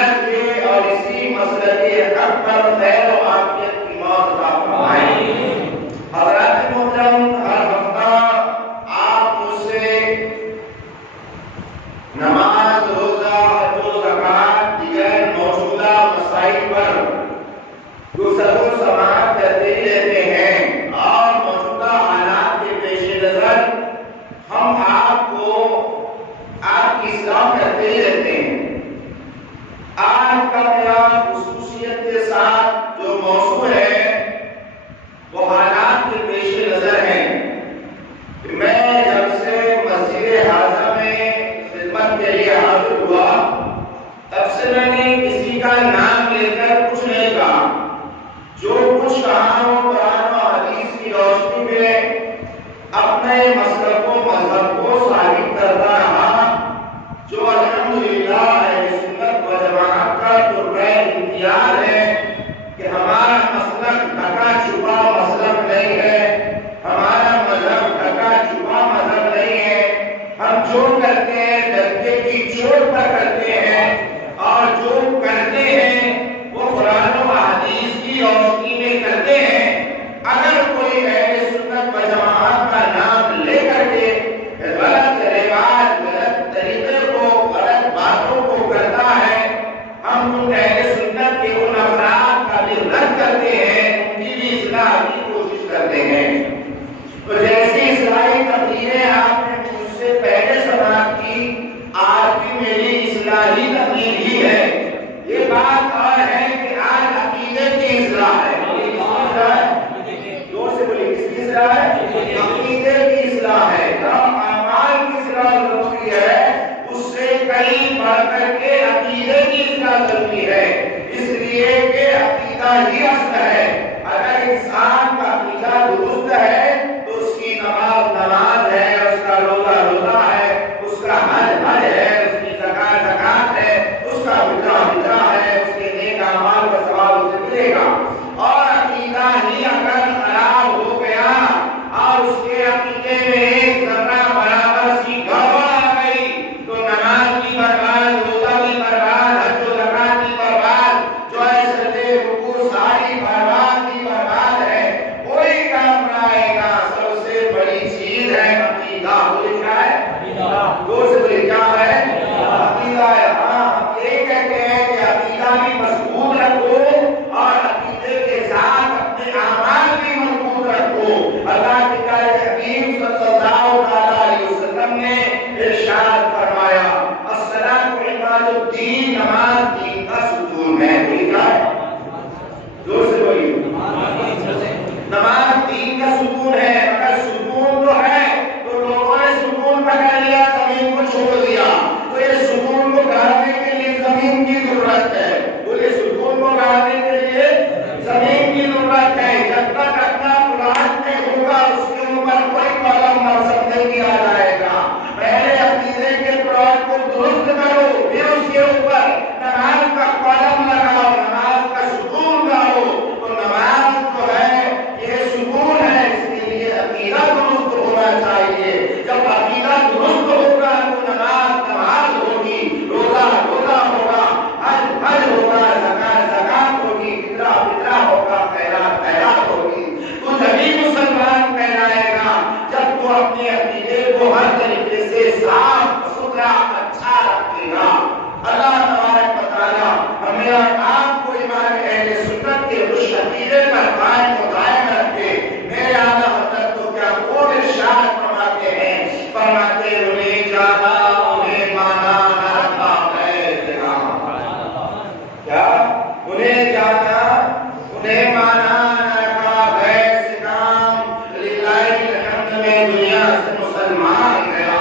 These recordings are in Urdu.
محنت کے اور اسی مسلک حق پر خیر و عافیت کی موت عطا فرمائے۔ حضرات محترم، ہر ہفتہ آپ مجھ سے نماز، روزہ، حج و زکوٰۃ، دیگر موجودہ مسائل پر گفتگو سماعت کرتے ہی رہتے ہیں، اور موجودہ حالات کے پیش نظر ہم آپ کی اصلاح کرتے ہی رہتے ہیں۔ آج کا میرا خصوصیت کے ساتھ جو موضوع ہے وہ حالات کے پیش نظر ہے۔ میں جب سے مسجد حاضرہ میں خدمت کے لیے حاضر ہوا، تب سے میں نے کسی کا نام لے کر کچھ نہیں کہا۔ جو کچھ کہا ہو قرآن و حدیث کی روشنی میں اپنے مسلک و مذہب کو ثابت کرتا رہا، جو الحمدللہ اہل سنت و جماعت کا طرفِ امتیاز ہے کہ ہمارا مسلک ڈھکا چھپا مسلک نہیں ہے، ہمارا مذہب ڈھکا چھپا مذہب نہیں ہے۔ ہم جو کرتے ہیں ڈنڈے کی چوٹ پر کرتے ہیں، اور جو کرتے ہیں وہ قرآن و حدیث کی روشنی میں کرتے ہیں۔ اگر کوئی اہل سنت و جماعت کا نام لے کر کے غلط رواج، غلط طریقے کو، غلط باتوں کو کرتا ہے، ہم ان اہل سنت کے ان افراد کا بھی رد کرتے ہیں، ان کی بھی اصلاح کی کوشش کرتے ہیں۔ تو جیسی اصلاحی تقریریں آپ نے مجھ سے پہلے سماعت کی، آج بھی میری اصلاحی تقریر ہی ہے۔ یہ بات اور ہے کہ آج عقیدے کی اصلاح ہے۔ زور سے بولیے، کس کی اصلاح ہے؟ عقیدے کی اصلاح ہے۔ اعمال کی اصلاح ضروری ہے، اس سے کئی بڑھ کر کے عقیدے کی اصلاح ضروری ہے، اس لیے کہ عقیدہ ہی اصل ہے۔ اگر انسان کا عقیدہ درست ہے تو اس کی نماز نماز ہے، اس کا روزہ روزہ ہے، اس کا حج حج ہے، اس کی زکوٰۃ زکوٰۃ ہے، اس کا فطرہ فطرہ ہے، اس کے نیک اعمال کا ثواب اسے ملے گا۔ اور عقیدہ ہی اگر خراب ہو گیا اور اس کے عقیدے میں ایک ذرہ برابر سی گڑبڑ آ گئی تو نماز بھی برباد، روزہ بھی برباد، حج و زکوٰۃ بھی برباد، جو ہے سجدے رکوع ساری برباد ہی برباد ہے، کوئی کام نہ آئے گا۔ سب سے بڑی چیز ہے عقیدہ۔ بولے کیا ہے؟ دو سے بولے کیا ہے؟ عقیدہ ہے۔ ہاں، یہ کہتے ہیں کہ عقیدہ بھی مضبوط رکھو اور عقیدے کے ساتھ اپنے اعمال بھی مضبوط رکھو۔ اللہ کے پیارے حبیب صلی اللہ علیہ وسلم نے ارشاد فرمایا، الصلاۃ عماد الدین، نماز دین کا ستون ہے۔ کیا ہے؟ زور سے بولیے، نماز دین کا ستون ہے۔ اگر ستون تو ہے تو لوگوں نے ستون پکڑ لیا، زمین کو چھوڑ دیا، تو یہ ستون کو گاڑنے کے لیے زمین کی ضرورت ہے۔ بولے، ستون کو گاڑنے کے لیے زمین کی ضرورت ہے۔ جب تک اپنا پلاٹ میں ہوگا اس کے اوپر کوئی قلم نصب نہیں کیا جائے گا۔ پہلے عقیدے کے پلاٹ کو درست کرو، پھر اس کے اوپر نماز کا قلم لگاؤ، نماز کا ستون ڈالو۔ تو نماز جو ہے یہ ستون ہے، اس کے لیے عقیدہ درست ہونا چاہیے۔ جب عقیدہ درست ہوگا تو نماز نماز ہوگی، روزہ روزہ ہوگا، حج حج ہوگا، زکوٰۃ زکوٰۃ ہوگی، فطرہ فطرہ ہوگا، خیرات خیرات ہوگی۔ تو جبھی مسلمان کہلائے گا جب وہ اپنے عقیدے کو ہر طریقے سے صاف ستھرا اچھا رکھے گا۔ اللہ تبارک و تعالیٰ ہمیں اور آپ کو ایمان اہل سنت کے اس عقیدے پر قائم و دائم رکھے۔ میرے اعلیٰ حضرت تو کیا خوب ارشاد فرماتے ہیں، فرماتے انہیں جانا انہیں مانا نہ رکھا ہے کیا؟ انہیں جانا انہیں مانا نہ رکھا ہے کام۔ للہ الحمد میں دنیا سے مسلمان گیا،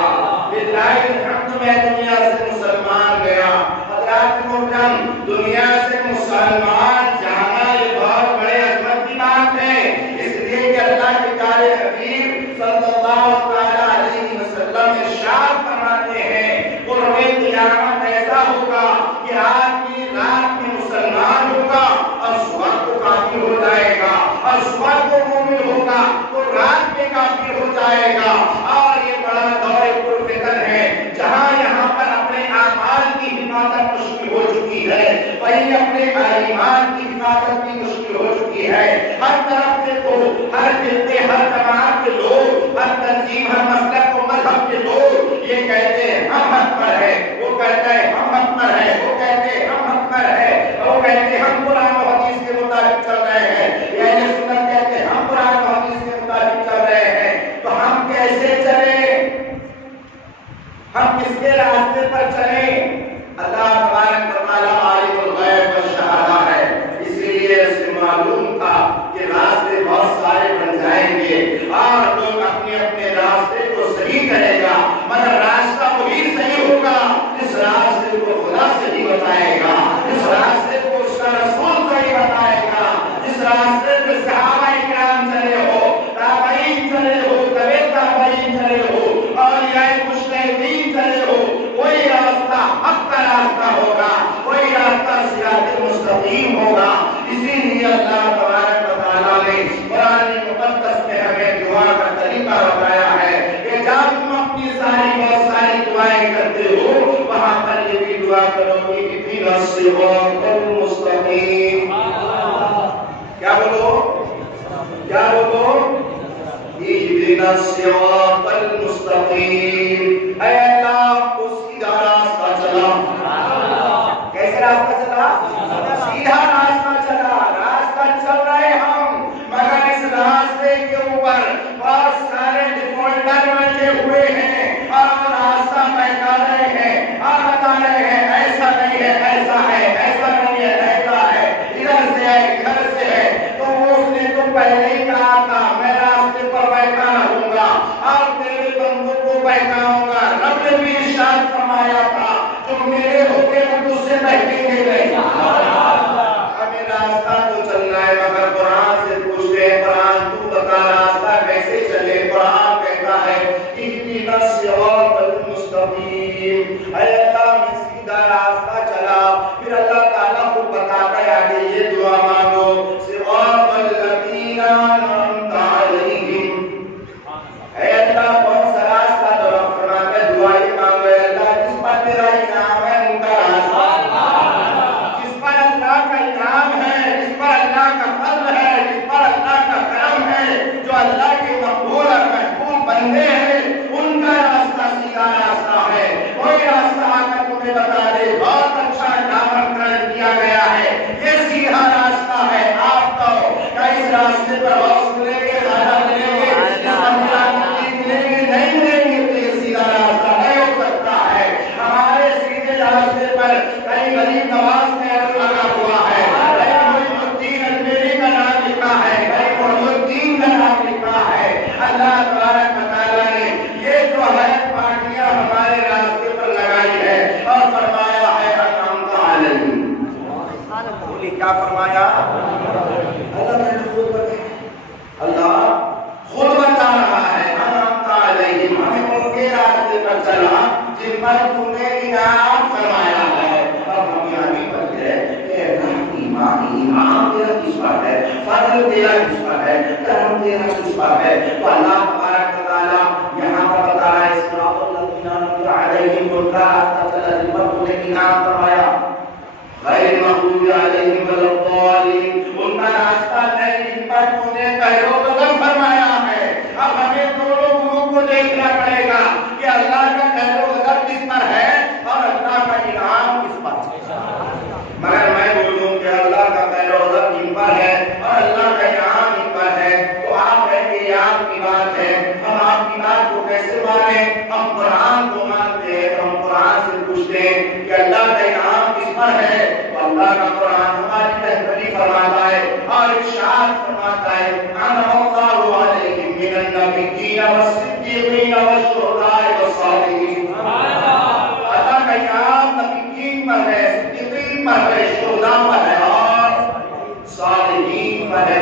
للہ الحمد میں دنیا سے مسلمان گیا۔ حضرات محترم، دنیا سے مسلمان جانا یہ بہت بڑے عظمت کی بات ہے، اس لیے کہ اللہ کے پیارے حبیب صلی اللہ علیہ وسلم ارشاد فرماتے ہیں، قرب قیامت ایسا ہوگا کہ آج کی رات میں مسلمان ہوگا اور صبح کو کافر ہو جائے گا، اور صبح کو مومن ہوگا تو رات میں کافر ہو جائے گا۔ اور یہ بڑا دور پرفتن ہے جہاں یہاں پر اپنے اعمال کی حفاظت مشکل ہو چکی چکی ہے، وہی اپنے ایمان کی حفاظت بھی مشکل ہو چکی ہے۔ ہر طرف سے تو ہر فرقے، ہر جماعت کے لوگ، ہر تنظیم، ہر مسلک و مذہب کے لوگ یہ کہتے ہیں ہم حق پر ہے، وہ کہتا ہے ہم حق پر ہے، وہ کہتے ہیں ہم حق پر ہے، وہ کہتے ہیں ہم قرآن و حدیث کے مطابق چل رہے ہیں، یہ اہل سنت کہتے ہیں ہم قرآن و حدیث کے مطابق چل رہے ہیں۔ تو ہم کیسے چلیں؟ ہم کس کے راستے پر چلیں؟ اللہ تبارک و تعالیٰ عالم الغیب والشہادہ ہے، اسی لیے اس سے معلوم تھا کہ راستے بہت سارے بن جائیں گے اور لوگ اپنے اپنے راستے کو صحیح کرے گا، مگر راستہ وہی صحیح ہوگا جس راستے کو خدا صحیح بتائے گا، جس راستے کو اس کا رسول صحیح بتائے گا، جس راستے پہ صحابہ کرام چلے ہو، تابعین چلے ہو، تبع تابعین چلے ہو، اولیاء مجتہدین چلے ہو، وہی راستہ حق کا راستہ ہوگا، وہی راستہ صراط مستقیم ہوگا۔ اسی لیے اللہ تبارک و تعالیٰ نے قرآن مقدس میں ہمیں دعا کا طریقہ بتایا ہے کہ جب تم اپنی بہت ساری دعائیں کرتے ہو وہاں پر یہ بھی دعا کرو کہ اهدنا الصراط المستقیم۔ کیا بولو؟ کیا بولو؟ اهدنا الصراط المستقیم۔ اے اللہ کو سیدھا راستہ چلا۔ کیسے راستہ چلا؟ سیدھا راستہ چلا۔ راستہ چل رہے ہم، مگر اس راستے کے اوپر بہت سارے ڈیفالٹر بیٹھے ہوئے ہیں اور راستہ بہکا رہے ہیں اور بتا رہے ہیں ایسا نہیں ہے، ایسا ہے، ایسا نہیں ہے، ایسا ہے، ادھر سے ہے، ادھر سے ہے۔ تو اس نے تو پہلے ہی کہا تھا میں راستے پر بہکا رہوں گا اور تیرے بندوں کو بہکاؤں گا۔ رب نے بھی ارشاد فرمایا تھا جو میرے ہوتے وہ تجھ سے بہکیں گے نہیں۔ ہمیں راستہ تو چل رہا ہے مگر قرآن سے پوچھتے ہیں قرآن تو بتا راستہ کیسے چلے؟ قرآن کہتا ہے اهدنا الصراط المستقیم۔ اے اللہ میں سیدھا راستہ چلا۔ پھر اللہ تعالیٰ کو بتاتا ہے آگے یہ دعا مانگو صراط الذین انعمت علیہم۔ اے اللہ کون سا راستہ تو رب فرماتا ہے دعا یہ مانگو اے اللہ جس پر تیرا انعام ہے ان کا راستہ، جس پر اللہ کا انعام ہے، جس پر اللہ کا فضل ہے، جس پر اللہ کا کرم ہے، جو اللہ کے مقبول اور محبوب بندے ہیں ان کا راستہ سیدھا راستہ ہے۔ کوئی راستہ آ کر تمہیں بتا دے بہت اچھا نامکرن کیا گیا ہے، یہ سیدھا راستہ ہے، آپ تو کیا اس راستے پر بہت ملیں گے، خانہ ملیں گے، اس پر ملیں گے، نہیں ملیں گے، تو یہ سیدھا راستہ نہیں ہو سکتا ہے۔ ہمارے سیدھے راستے پر کئی غریب نواز میں لگا ہوا ہے، کئی محی الدین اجمیری کا نام لکھا ہے، کئی محی الدین کا نام لکھا ہے۔ اللہ تبارک و تعالیٰ نے یہ جو ہے پارٹیاں ہمارے راستے پر لگائی ہے اور فرمایا ہے انعمت علیہم۔ بولی کیا فرمایا؟ اللہ خود بتا رہا ہے انعمت علیہم، ہمیں ان کے راستے پر چلا جن پر تم نے انعام فرمایا ہے۔ اب ہم یہاں بھی بن گئے کہ ایمان تیرا کس پر ہے، فضل تیرا کس پر ہے، کرم تیرا کس پر ہے؟ تو اللہ تبارک و تعالیٰ یہاں پر بتا رہا ہے صراط الذین انعمت علیہم، ان کا راستہ چلا جن پر تم نے انعام فرمایا، غیر المغضوب علیہم ولا الضالین، ان کا راستہ نہیں جن پر تم نے پہلو قدم فرمایا ہے۔ اب ہمیں دونوں گروپ کو دیکھنا پڑے گا کہ اللہ کا پہلو قدم کس پر ہے اور اللہ کا انعام کس پر ہے۔ مگر میں بولوں کہ اللہ کا پہلو قدم ان پر ہے اور اللہ کا انعام ان پر ہے تو آپ کہیں گے یہ آپ کی بات ہے، ہم آپ کی بات کو کیسے مانیں؟ ہم قرآن کو مانتے ہیں، ہم قرآن سے پوچھتے ہیں کہ اللہ کا انعام کس پر ہے؟ تو اللہ کا قرآن ہماری رہبری فرماتا ہے اور ارشاد فرماتا ہے انعم اللہ علیہم من النبیین والصدیقین والشہداء والصالحین۔ اللہ کا انعام نبیین پر ہے، صدیقین پر ہے، شہداء پر ہے اور صالحین پر ہے۔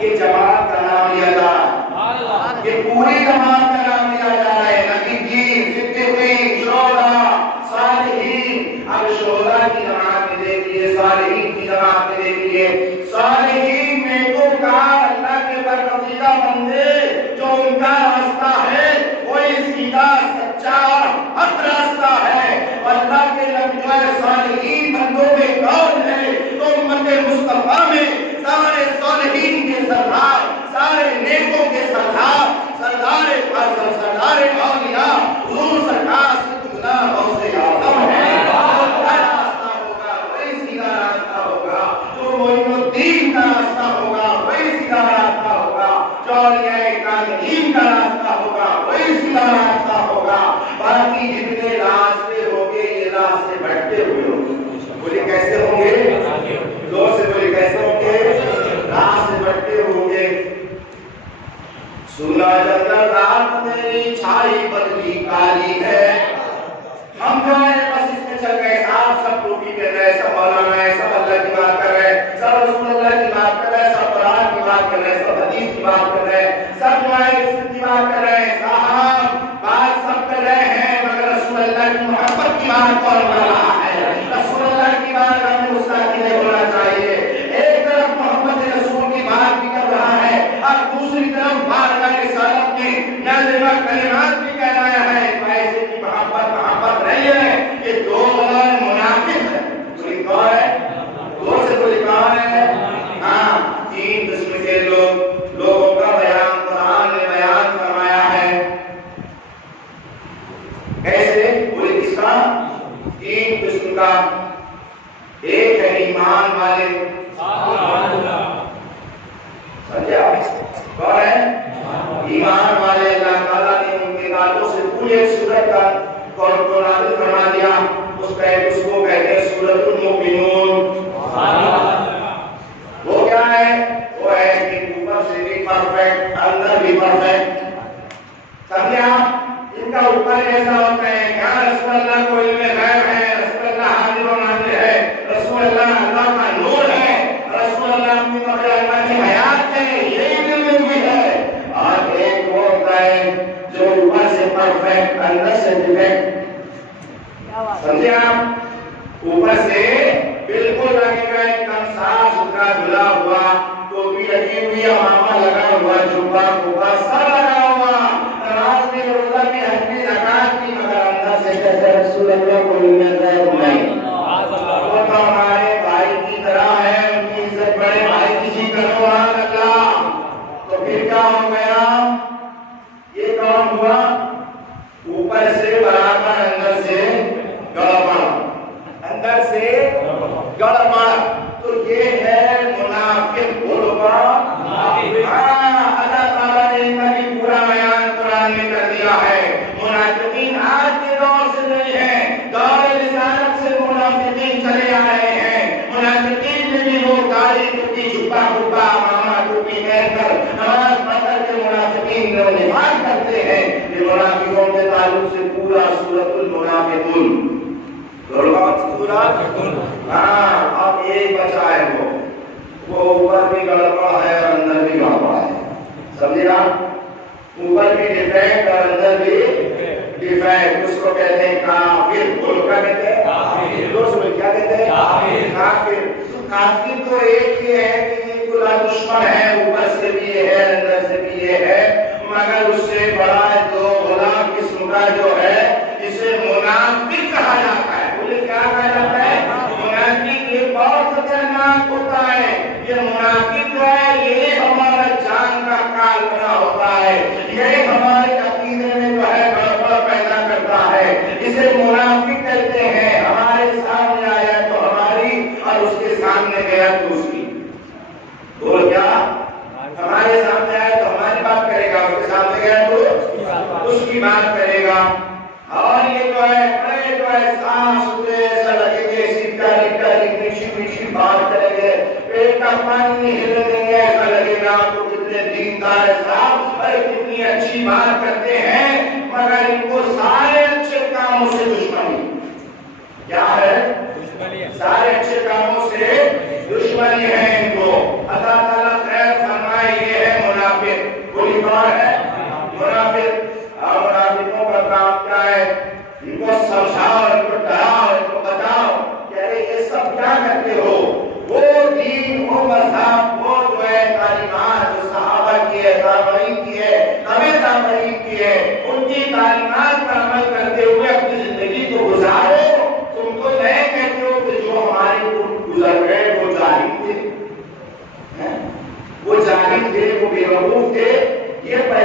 یہ جماعت کا نام لیا جا رہا ہے، یہ پوری جماعت کا نام لیا جا رہا ہے، نبیین، صدیقین، شہداء، صالحین۔ اب شہداء کی جماعت میں دیکھ لیے، صالحین کی جماعت میں دیکھ لیے۔ صالحین نیکوکار اللہ کے برگزیدہ بندے جو ان کا راستہ ہے وہی سیدھا سچا اور حق راستہ ہے، اور اللہ کے نبی صالحین بندوں میں کون ہے تو امت مصطفیٰ میں سارے صالحین کے سردار، سارے نیکوں کے سردار، سردار فاضل، سردار اولیاء حضور سرکار سیدنا غوث اعظم ہے۔ کیا راستہ ہوگا وہی سیدھا راستہ ہوگا، جو معین الدین کا راستہ ہوگا وہی سیدھا راستہ ہوگا، جو اولیاء کاملین کا راستہ ہوگا وہی سیدھا راستہ ہوگا۔ باقی جتنے راستے ہوں گے یہ راستے بھٹکے ہوئے ہوں گے۔ بولے کیسے ہوں گے؟ زور سے بولے کیسے ہوں گے؟ راستے بھٹکے ہوں گے۔ سنا جنگل رات میری چھائی بدلی کالی ہے، ہم جو ہے بس اس میں چل گئے، آپ سب ٹوپی پہن رہے، سب مولانا ہے، سب اللہ کی بات کر رہے، سب رسول اللہ کی بات کر رہے، سب قرآن کی بات کر رہے، سب حدیث کی بات کر رہے، سب جو ہے رسول کی بات کر رہے، صاحب بات سب کر رہے ہیں، مگر رسول اللہ کی محبت کی بات کون کر رہا ہے؟ رسول اللہ کی بات ہمیں گستاخی نہیں ہونا چاہیے۔ ایک طرف محمد رسول کی بات بھی کر رہا ہے اور دوسری طرف بارگاہ رسالت میں نازلہ کلمات بھی کہہ رہا ہے، ایسے کی محبت نہیں ہے، یہ دو منافق ہے۔ کوئی کون ہے؟ دو سے کوئی کون ہے؟ ہاں، تین قسم کے لوگوں کا بیان قرآن نے بیان فرمایا ہے۔ کیسے؟ پورے کس کا؟ تین قسم کا۔ ایک ہے ایمان والے، سمجھے آپ کون ہے؟ ایمان والے۔ اللہ تعالیٰ نے ان کے ناموں سے پوری ایک سورت کا کون نازل فرما دیا، اس کو کہتے ہیں سورۃ المؤمنون۔ وہ کیا ہے؟ وہ ہے کہ اوپر سے بھی پرفیکٹ، اندر بھی پرفیکٹ۔ سمجھے آپ؟ ان کا اوپر ایسا ہوتا ہے کہ رسول اللہ کو علم غیب ہے، رسول اللہ حاضر و ناظر ہے، رسول اللہ اللہ کا نور ہے، رسول اللہ اپنی قبر اللہ کی حیات ہے، یہ علم بھی ہے۔ اور ایک وہ ہوتا ہے جو اوپر سے پرفیکٹ، اندر سے ڈیفیکٹ۔ سمجھے آپ؟ اوپر سے بالکل لگے گا ایک دم صاف ستھرا دھلا ہوا، ٹوپی لگی ہوئی، امامہ لگا ہوا، جبہ کوبہ سب لگا ہوا، نماز میں روزہ میں حج میں زکات کی، مگر اندر سے کہتے رسول اللہ کو علم غیب نہیں۔ وہ تو ہمارے بھائی کی طرح ہے، ان کی عزت بڑے بھائی کی جی کرو سبحان اللہ۔ تو پھر کیا ہو گیا؟ یہ کون ہوا؟ اوپر سے برابر، اندر سے گڑبڑ، اندر سے گڑبڑ۔ تو یہ ہے منافق۔ بولو اللہ تعالیٰ نے ان کا بھی پورا بیان قرآن میں کر دیا ہے۔ منافقین آج کے دور سے نہیں ہیں، دور رسالت سے منافقین چلے آ رہے ہیں۔ منافقین میں بھی لوگ داڑھی ٹوپی جھپا ہوا امامہ ٹوپی پہن کر نماز پڑھ کر کے منافقین نماز کرتے ہیں۔ یہ منافقوں کے تعلق سے پورا سورۃ المنافقون۔ ہاں، اب ایک بچا ہے وہ اوپر بھی گڑبڑ ہے اور اندر بھی گڑبڑ ہے۔ سمجھے آپ؟ اوپر بھی ڈیفیکٹ اور اندر بھی ڈیفیکٹ۔ اس کو کہتے ہیں کافر۔ بولو کیا کہتے ہیں؟ کافر۔ دوست لوگ کیا کہتے ہیں؟ کافر۔ کافر تو ایک ہی ہے کہ یہ پورا دشمن ہے، اوپر سے بھی یہ ہے، اندر سے بھی یہ ہے، مگر اس سے بڑا جو غلام قسم کا جو ہے اسے منافق کہا جاتا ہے۔ بولے کیا کہا جاتا ہے؟ منافق۔ یہ بہت خطرناک ہوتا ہے۔ یہ منافق جو ہے یہ ہمارا جان کا کال بنا ہوتا ہے، یہ ہمارے عقیدے میں جو ہے گڑبڑ پیدا کرتا ہے، اسے منافق کہتے ہیں۔ ہمارے سامنے آیا تو ہماری اور اس کے سامنے گیا تو اس کی۔ بولو کیا؟ ہمارے سامنے آیا تو ہماری بات کرے گا، اس کے سامنے گیا تو اس کی بات کرے گا۔ اور یہ جو ہے بڑے جو ہے صاف ستھرے ایسا لگیں گے، سیدھا لکھا میٹھی میٹھی بات کریں گے، پیٹ کا پانی نہیں ہلنے دیں گے، ایسا لگے گا آپ کو کتنے دیندار ہے صاحب، اور کتنی اچھی بات کرتے ہیں، مگر ان کو سارے اچھے کاموں سے دشمنی۔ کیا ہے؟ سارے اچھے کاموں سے دشمنی ہے ان کو۔ اللہ تعالیٰ خیر فرمائے، یہ ہے منافق۔ کوئی کون ہے؟ منافق۔ اور منافقوں کا کام کیا ہے؟ ان کو سمجھاؤ، ان کو ڈراؤ، ان کو بتاؤ کہ ارے یہ سب کیا کرتے ہو؟ وہ دین، وہ مذہب، وہ جو ہے تعلیمات جو صحابہ کی ہے، تابعین کی ہے، ہمیں تابعین کی ہے، ان کی تعلیمات پر عمل کرتے ہوئے اپنی زندگی کو گزارو۔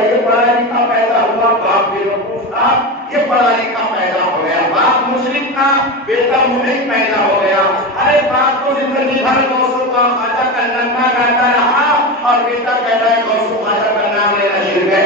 یہ پڑھا لکھا پیدا ہوا، باپ بے وقوف تھا، یہ پڑھا لکھا پیدا ہو گیا، باپ مشرک تھا، بیٹا مومن پیدا ہو گیا۔ ارے باپ کو زندگی بھر غوث کا خواجہ کا نغمہ گاتا رہا اور بیٹا کہتا ہے غوث خواجہ کا نام لینا شرک ہے۔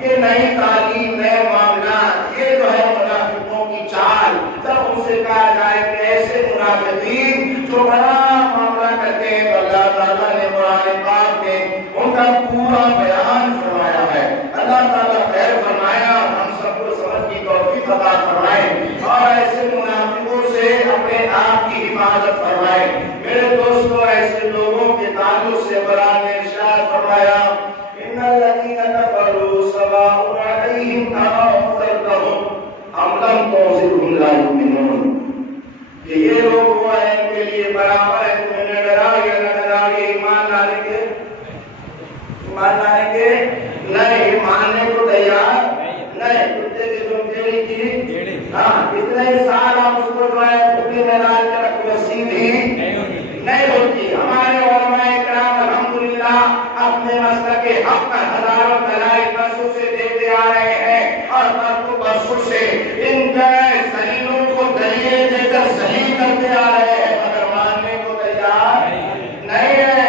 یہ نئی تعلیم، نئے معاملات، یہ جو ہے منافقوں کی چال۔ جب ان سے کہا جائے کہ ایسے منافقین جو بڑا معاملہ کرتے ہیں، تو اللہ تعالیٰ نے قرآن پاک میں ان کا پورا بیان فرمایا ہے۔ اللہ تعالیٰ خیر فرمایا، ہم سب کو سمجھ کی توفیق عطا فرمائے اور ایسے منافقوں سے اپنے آپ کی حفاظت فرمائے۔ میرے دوستو، ایسے لوگوں کے تعلق سے قرآن نے ارشاد فرمایا، ان الذين كفروا سواء عليهم أأنذرتهم أم لم تنذرهم لا يؤمنون۔ کہ یہ لوگ وہ ہیں ان کے لیے برابر ہے، تمہیں نہ ڈراؤ یا نہ ڈراؤ، یہ ایمان لانے کے نہیں، ماننے کو تیار نہیں۔ کتے کی تم تیری کی کتنے سال آپ اس کو جو ہے کھلی میدان میں رکھ وسیع بھی نہیں ہوتی۔ ہمارے علماء کرام الحمدللہ اپنے مسلک حق کا ہزاروں دلائل برسوں سے دیتے آ رہے ہیں اور برسوں سے ان کے دلیلوں کو دلیل دے کر صحیح کرتے آ رہے ہیں، مگر ماننے کو تیار نہیں ہے۔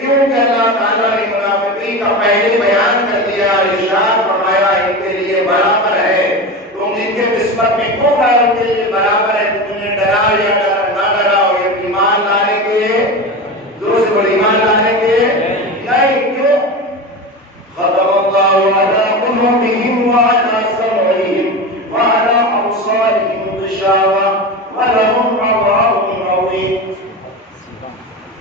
کیونکہ اللہ تعالیٰ نے منافقین کا پہلے بیان کر دیا، ارشاد فرمایا ان کے لیے برابر ہے، تم ان کے نسبت میں کیوں ڈرو، ان کے لیے برابر ہے، تم انہیں ڈراؤ یا نہ ڈراؤ، یہ ایمان لانے کے دوست کو ایمان لانے کے نہیں۔ کیوں؟ ختم اللہ علی قلوبہم وعلی سمعہم وعلی ابصارہم غشاوہ ولہم عذاب عظیم۔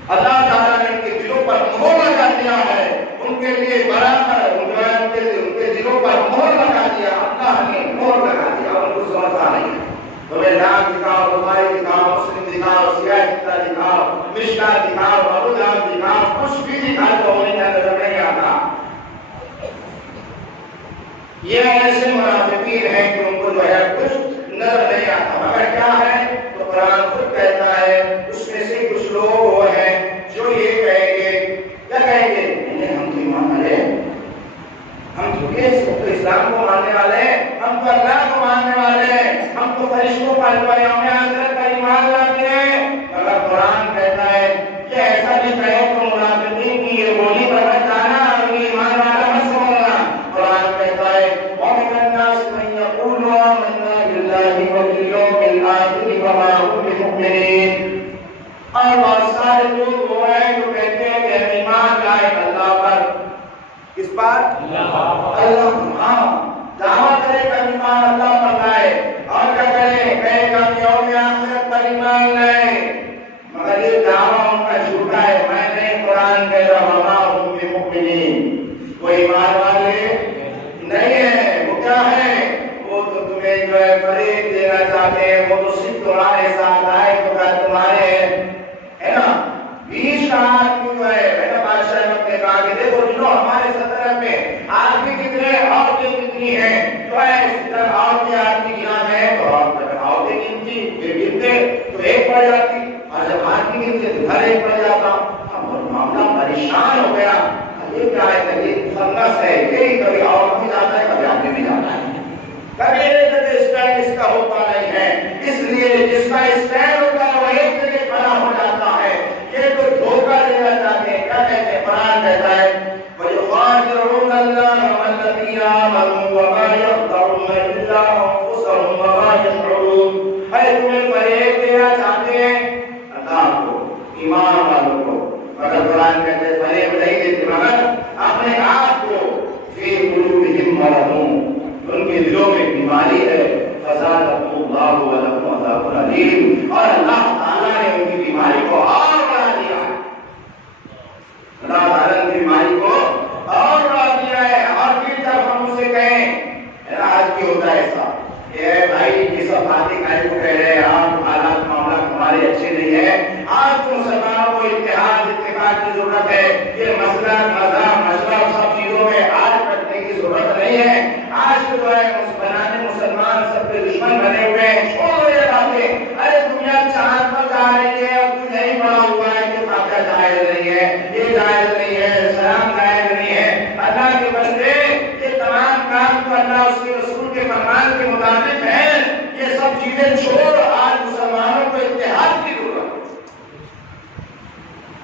اللہ تعالیٰ نے ان کے دلوں پر مہر لگا دیا ہے، ان کے لیے برابر ان کے دلوں پر مہر لگا دیا، اللہ نے مہر لگا دیا، ان کو سمجھتا نہیں ہے۔ تمہیں نام دکھاؤ، بخاری دکھاؤ، مسلم دکھاؤ، سیاہ دکھاؤ، مشکاۃ دکھاؤ، ابو داؤد دکھاؤ، کچھ بھی دکھاؤ تو انہیں نظر نہیں آتا۔ یہ ایسے منافقین ہیں کہ ان کو جو ہے کچھ نظر نہیں آتا، مگر کیا ہے تو قرآن خود کہتا ہے اس میں سے کچھ لوگ وہ ہیں جو یہ کہیں گے، کیا کہیں گے؟ ہم تو ایمان والے ہیں، ہم تو اسلام کو ماننے والے ہیں، ہم تو اللہ کو ماننے والے ہیں، ہم تو فرشتوں پر یوم آخرت پر ایمان لاتے ہیں، مگر قرآن کہتا ہے کہ ایسا بھی کہے تو منافقین کی یہ بولی پر مت جانا اور یہ ایمان والا مت سمجھنا۔ قرآن کہتا ہے وَمِنَ النَّاسِ مَن يَقُولُ آمَنَّا بِاللَّهِ وَبِالْيَوْمِ الْآخِرِ وَمَا هُم بِمُؤْمِنِينَ۔ اور بہت سارے لوگ وہ ہیں جو کہتے ہیں کہ ہم ایمان لائے اللہ پر، کس پر؟ اللہ۔ ہاں، دعویٰ کرے کہ ایمان اللہ پر لائے اور کیا کرے کہ ہم یوم آخرت پر ایمان لائے، مگر یہ دعویٰ ان کا جھوٹا ہے۔ میں نے قرآن کہہ رہا وما ہم بمؤمنین، وہ ایمان والے نہیں ہے۔ وہ کیا ہے؟ وہ تو تمہیں جو ہے فریب دینا چاہتے ہیں، وہ تو صرف تمہارے ساتھ آئے تو کیا تمہارے ہے نا 20 کا آدمی جو ہے نا بادشاہ نے کہا کہ دیکھو جنو ہمارے سلطنت میں آدمی کتنے عورتیں کتنی ہیں، جو ہے عورتیں آدمی گنا ہے تو عورتیں گنتی گنتے تو ایک پڑ جاتی، اور جب آدمی گنتے تو ہر ایک پڑ جاتا۔ اب معاملہ پریشان ہو گیا، یہ کیا ہے؟ یہ فنگس ہے، یہی کبھی عورت بھی جاتا ہے کبھی آدمی بھی جاتا ہے، کبھی ایک جگہ اسٹینڈ اس کا ہوتا نہیں ہے، اس لیے جس کا اسٹینڈ ہوتا ہے وہ ایک جگہ کھڑا ہو جاتا ہے۔ یہ تو دھوکہ دینا چاہتے ہیں، کیا کہتے ہیں؟ قرآن کہتا ہے وَيُخَادِعُونَ اللَّهَ وَالَّذِينَ آمَنُوا وَمَا يَخْدَعُونَ إِلَّا أَنفُسَهُمْ وَمَا يَشْعُرُونَ۔ اے تمہیں فریب دینا چاہتے ہیں اللہ کو، ایمان والوں کو، مگر قرآن کہتے ہیں فریب نہیں دیتے، مگر اپنے آپ کو فِي قُلُوبِهِم مَرَضٌ، ان کے دلوں میں بیماری ہے، فَزَادَهُمُ اللَّهُ وَلَهُمْ عَذَابٌ أَلِيمٌ، اور اللہ تعالیٰ نے ان کی بیماری کو اور بڑھا دیا ہے، اللہ تعالیٰ نے بیماری کو اور بڑھا دیا ہے۔ اور پھر جب ہم اسے کہیں آج بھی ہوتا ہے ایسا کہ بھائی یہ سب باتیں کہیں کو کہہ رہے ہیں، آپ حالات معاملات ہمارے اچھے نہیں ہیں، آج تو مسلمانوں کو اتحاد اتفاق کی ضرورت ہے، یہ مسئلہ مذہب مشرب سب چیزوں میں آج رکھنے کی ضرورت نہیں ہے۔ آج تو جو ہے بنانے مسلمان سب کے دشمن بنے ہوئے ہیں، چھوڑو یہ باتیں، ارے دنیا چاند پر جا رہی ہے اور تو نہیں بڑا ہوا ہے کہ فاتحہ جائز نہیں ہے، یہ جائز نہیں ہے، سلام جائز نہیں ہے، اللہ کے بندے تعالیٰ اس کے رسول کے فرمان کے مطابق ہیں، یہ سب چیزیں چھوڑ آج مسلمانوں کو اتحاد کی ضرورت ہے۔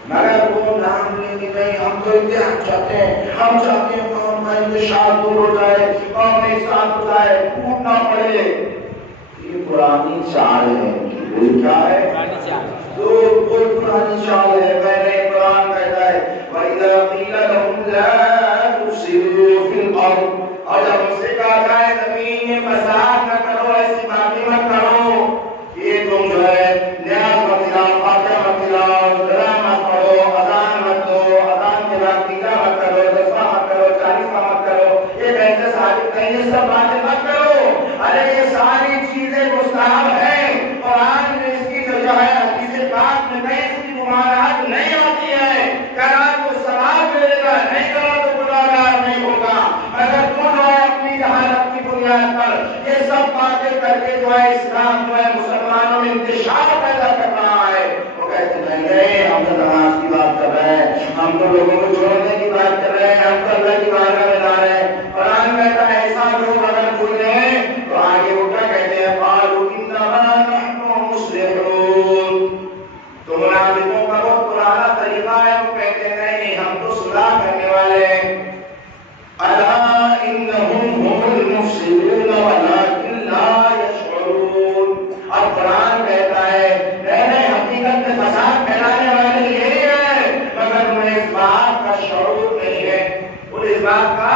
مگر وہ نام لیں کہ نہیں ہم تو اتحاد چاہتے ہیں، ہم چاہتے ہیں قوم کا انتشار دور ہو جائے، قوم ایک ساتھ ہو جائے، ٹوٹنا پڑے۔ یہ پرانی چال ہے، وہ کیا ہے؟ کوئی پرانی چال ہے۔ میں نے قرآن کہتا ہے وَإِذَا قِيلَ لَهُمْ لَا تُفْسِدُوا فِي الْأَرْضِ، اور جب ان سے کہا جائے زمین میں فساد نہ کرو، ایسی باتیں مت کرو، یہ تم جو ہے نیاز مت دلاؤ، فاتحہ مت دلاؤ، ذرا مت پڑھو، اذان مت دو، اذان کے بعد تیرا مت کرو، دسواں مت کرو، 40واں مت کرو، یہ کیسے ثابت نہیں؟ یہ سب باتیں مت کرو۔ ارے یہ ساری چیزیں مستحب ہیں، قرآن میں اس کی جو ہے حدیث پاک میں کہیں اس کی ممانعت نہیں آتی ہے۔ کرا تو ثواب ملے گا، نہیں کرا تو گناہگار نہیں ہوگا۔ اگر تم جو ہے اپنی جہالت کی بنیاد پر یہ سب باتیں کر کے جو ہے اسلام جو ہے مسلمانوں میں انتشار پیدا کر رہا ہے، وہ کہتے ہیں نہیں ہم تو نماز کی بات کر رہے ہیں، ہم تو لوگوں کو چھوڑنے کی بات کر رہے ہیں، ہم تو اللہ کی بارگاہ میں لا رہے ہیں۔ قرآن کہتا ہے ایسا لوگ اگر بولے ہیں تو آگے وہ کیا کہتے ہیں؟ قالوا انما نحن مسلمون۔ تو منافقوں کا وہ پرانا طریقہ ہے، وہ کہتے ہیں نہیں ہم تو صلح کرنے والے ہیں۔ الا انهم هم المفسدون ولكن لا يشعرون۔ اب قرآن کہتا ہے نہیں حقیقت میں فساد پھیلانے والے یہی ہے، مگر انہیں اس بات کا شعور نہیں ہے، انہیں اس بات کا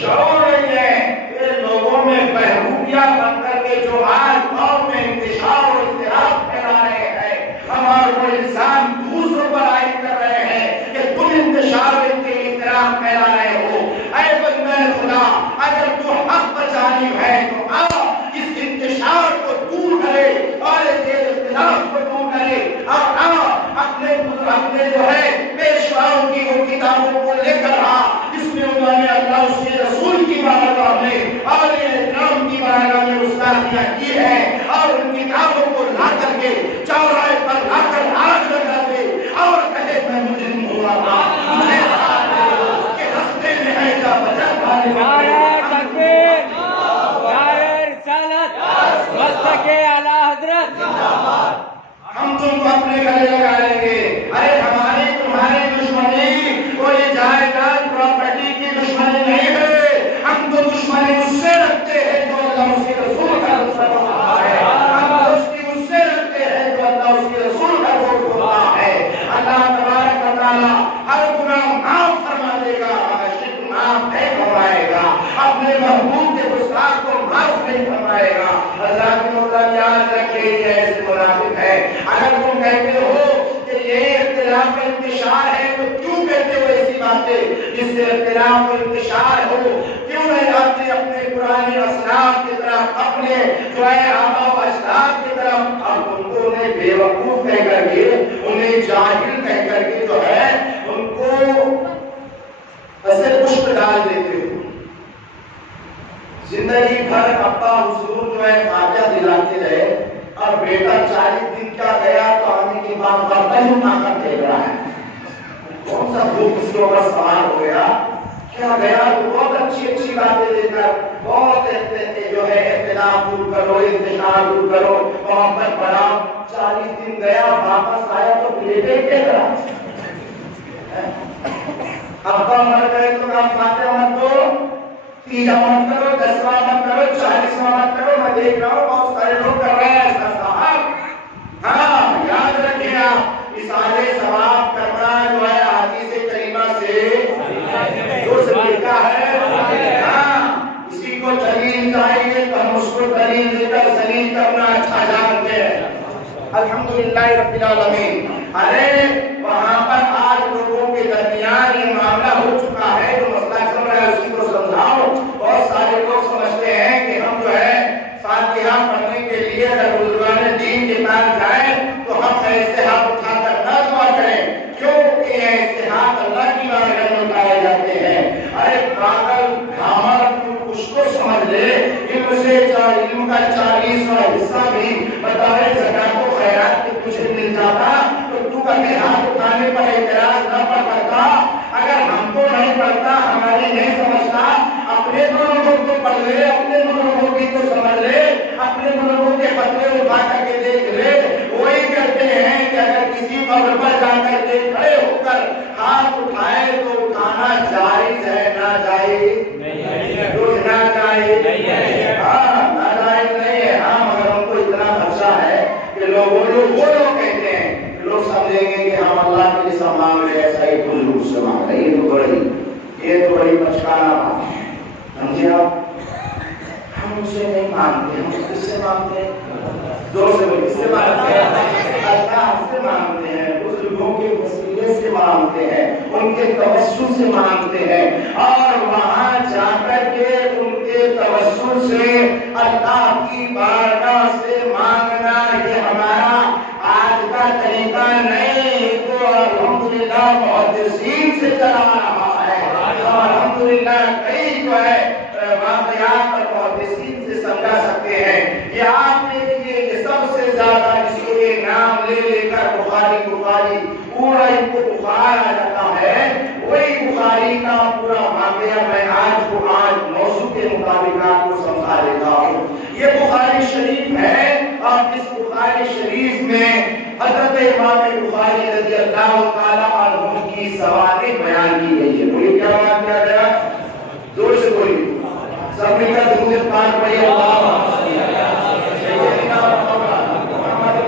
شعور نہیں ہے۔ یہ لوگوں میں بہروپیہ بن کر کے جو آج قوم میں انتشار اور اضطراب پھیلا رہے ہیں، ہمارے کو انسان دوسروں پر عائد کر رہے ہیں کہ تم انتشار اور اضطراب پھیلا رہے ہو۔ اے بندہ خدا، اگر تو حق پر جانب ہے تو آ اس انتشار کو دور کرے اور اس اختلاف کو دور کرے، اور آ اپنے جو ہے پیشواؤں کی وہ کتابوں کو لے کر آ جس میں انہوں نے اللہ اس کے رسول کی بارگاہ میں اور اکرام کی بارگاہ میں گستاخیاں کی ہے، اور ان کتابوں کو لا کر کے چوراہے پر لا کر آگ لگا دے اور کہے میں مجرم ہوا تھا، کے رستے میں ہے کا وجہ پانے والے۔ نعرہ تکبیر، نعرہ رسالت، مستق اعلی حضرت۔ ہم تم کو اپنے گلے لگا لیں گے۔ ارے ہماری تمہاری دشمنی کوئی جائیداد پراپرٹی کی دشمنی نہیں ہے، ہم تو دشمنی اس سے رکھتے ہیں جو اللہ اس کے رسول کا دشمن ہوتا ہے، ہم دوستی اس سے رکھتے ہیں جو اللہ اس کے رسول کا دوست ہوتا ہے۔ اللہ تبارک و تعالیٰ ہر گناہ معاف فرما دے گا، ہر شرک معاف نہیں فرمائے گا، اپنے محبوب کے گستاخ کو معاف نہیں فرمائے گا۔ اللہ کی مطلب یاد رکھے یہ ایسے منافق ہے۔ اگر تم کہتے ہو کہ یہ اختلاف و انتشار ہے تو کیوں کہتے ہو ایسی باتیں جس سے اختلاف و انتشار ہو؟ کیوں نہیں آتے اپنے پرانے اسلاف کی طرف، اپنے جو ہے آبا و اجداد کی طرف؟ اب ان کو انہیں بے وقوف کہہ کر کے، انہیں جاہل کہہ کر کے جو ہے ان کو ایسے پشت ڈال دیتے ہو۔ زندگی بھر ابا حضور جو ہے فاتحہ دلاتے رہے، اور بیٹا 40 دن کیا گیا تو آنے کے بعد برتن اٹھا کر پھینک رہا ہے۔ کون سا بھوک اس کے اوپر سوار ہو گیا؟ کیا گیا تو بہت اچھی باتیں دے کر، بہت جو ہے اختلاف دور کرو، انتشار دور کرو، محبت بڑھاؤ۔ 40 دن گیا، واپس آیا تو پلیٹیں پھینک رہا۔ ابا مر گئے تو کہا فاتحہ مت دو، تیرا مت کرو، 10واں مت کرو، 40واں مت کرو۔ میں دیکھ رہا ہوں بہت سارے لوگ کر رہے ہیں ایسا صاحب۔ ہاں یاد رکھیں آپ، اصالے ثواب کرنا جو ہے حدیث کریمہ سے جو طریقہ ہے، ہاں اسی کو دلیل چاہیے تو ہم اس کو دلیل دے کر دلیل کرنا اچھا جانتے ہیں۔ الحمدللہ رب العالمین۔ ارے وہاں پر آج لوگوں کے درمیان یہ معاملہ ہو چکا ہے، جو مسئلہ چل رہا ہے اسی کو سمجھاؤ۔ بہت سارے لوگ سمجھتے ہیں کہ ہم جو ہے فاتحہ پڑھنے کے لیے اگر بزرگان دین کے پاس جائیں تو ہم ایسے ہاتھ اٹھا کر نہ دعا کریں، کیونکہ یہ اتحاد اللہ کی بارگاہ میں اٹھائے جاتے ہیں۔ ارے پاگل ہمارا کچھ تو سمجھ لے، علم کا 40واں حصہ بھی بطور زکات و خیرات کے تجھے مل جاتا تو تو کبھی ہاتھ اٹھانے پر اعتراض نہ کرتا۔ اگر ہم کو نہیں پڑھتا، ہماری نہیں سمجھتا، اپنے دونوں کو تو پڑھ لے کو سمجھ لے، اپنے بزرگوں کے فتوے اٹھا کر کے دیکھ لے، وہی کہتے ہیں کہ اگر کسی قبر پر جا کر کے کھڑے ہو کر ہاتھ اٹھائے تو اٹھانا جائز ہے، ناجائز نہیں ہے، ناجائز نہیں ہے، ہاں ناجائز نہیں ہے، ہاں مگر ہم کو اتنا خدشہ ہے کہ وہ لوگ کہتے ہیں، لوگ سمجھیں گے کہ ہم اللہ کے جیسا مانگ رہے ایسا ہی کل سے مانگ رہے، یہ تو بڑی بچکانا بات ہے، سمجھے آپ؟ ہم اسے نہیں مانتے، ہم کس سے مانتے ہیں؟ دو سے بولے کس سے مانتے ہیں؟ اللہ سے مانتے ہیں، بزرگوں کے وسیلے سے مانتے ہیں، ان کے توسل سے مانتے ہیں، اور وہاں جا کر کے ان کے توسل سے اللہ کی بارگاہ سے مانگنا یہ ہمارا آج کا طریقہ نہیں، تو الحمدللہ محدثین سے چلا رہا ہے، الحمدللہ کئی جو ہے واقعات اور محدثین سے سمجھا سکتے ہیں۔ یہ آپ نے یہ سب سے زیادہ جس کو یہ نام لے لے کر بخاری پورا ان کو بخار آ جاتا ہے، وہی بخاری کا پورا واقعہ میں آج موضوع کے مطابق آپ کو سمجھا دیتا ہوں۔ یہ بخاری شریف ہے، اور اس بخاری شریف میں حضرت امام بخاری رضی اللہ تعالیٰ عنہ کی سوانح بیان کی گئی ہے۔ بولیے کیا بات کیا گیا؟ زور سے بولیے، سب مل کر درود پاک پڑھیے، اللہم صلی علی سیدنا محمد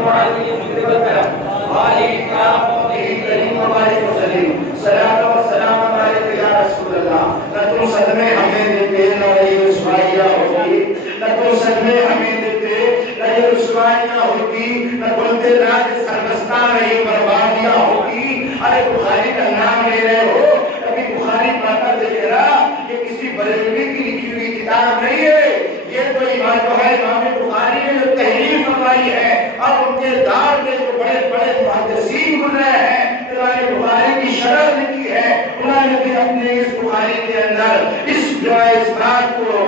وعلی کریم وبارک وسلم، صلاۃ و سلام علیک یا رسول اللہ۔ نہ تم صدمے ہمیں دیتے نہ یہ رسوائیاں ہوتی، نہ تم صدمے ہمیں دیتے نہ یہ رسوائیاں ہوتی، نہ بولتے راج سرگستہ میں یہ بربادیاں ہوتی۔ ارے بخاری کا نام لے رہے ہو، کبھی بخاری پڑھ کر دیکھ رہا، یہ کسی بریلوی کی لکھی ہوئی کتاب نہیں ہے، یہ تو ایمان جو ہے امام بخاری نے جو تحریر فرمائی ہے، اور ان کے دار کے جو بڑے بڑے محدثین گزرے ہیں، امام بخاری کی شرح لکھی ہے، انہوں نے بھی اپنے اس بخاری کے اندر اس بات کو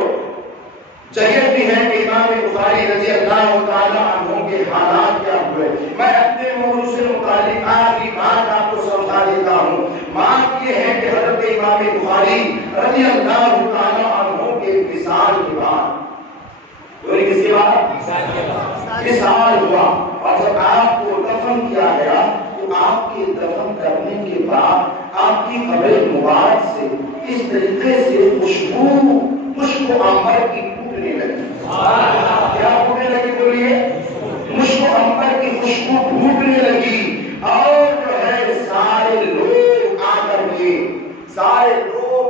جگہ دی ہے کہ امام بخاری رضی اللہ تعالیٰ عنہ کے حالات کیا ہوئے۔ میں اپنے موضوع سے متعلق آخری بات آپ کو سمجھا دیتا ہوں۔ بات یہ ہے کہ حضرت امام بخاری رضی اللہ تعالیٰ عنہ کے وصال کے بعد، کس کے بعد؟ وصال ہوا، اور جب آپ کو دفن کیا گیا تو آپ کے دفن کرنے کے بعد آپ کی قبر مبارک سے اس طریقے سے مشک و عنبر کی ٹوٹنے لگی۔ کیا ٹوٹنے لگی؟ بولیے، مشک و عنبر کی خوشبو ٹوٹنے لگی، اور جو ہے سارے لوگ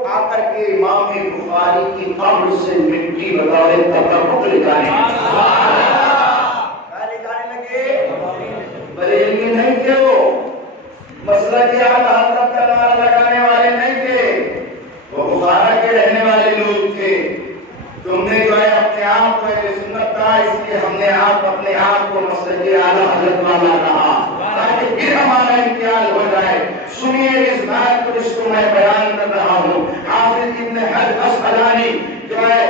آ کر کے امام بخاری کی قبر سے مٹی بطور تبرک لے جانے لگے۔ بریلوی نہیں تھے، وہ مسئلہ کی اعلیٰ حضرت کا نعرہ لگانے والے نہیں تھے، وہ بخارا کے رہنے والے لوگ تھے۔ تم نے جو ہے اپنے آپ کو سنت کہا، اس لیے ہم نے اپنے آپ کو مسئلہ کی اعلیٰ حضرت والا کہا، تاکہ پھر ہمارا امتیاز ہو جائے۔ سنیے اس بات کو جس کو میں بیان کر رہا ہوں۔ حافظ ابن حجر اسقلانی جو ہے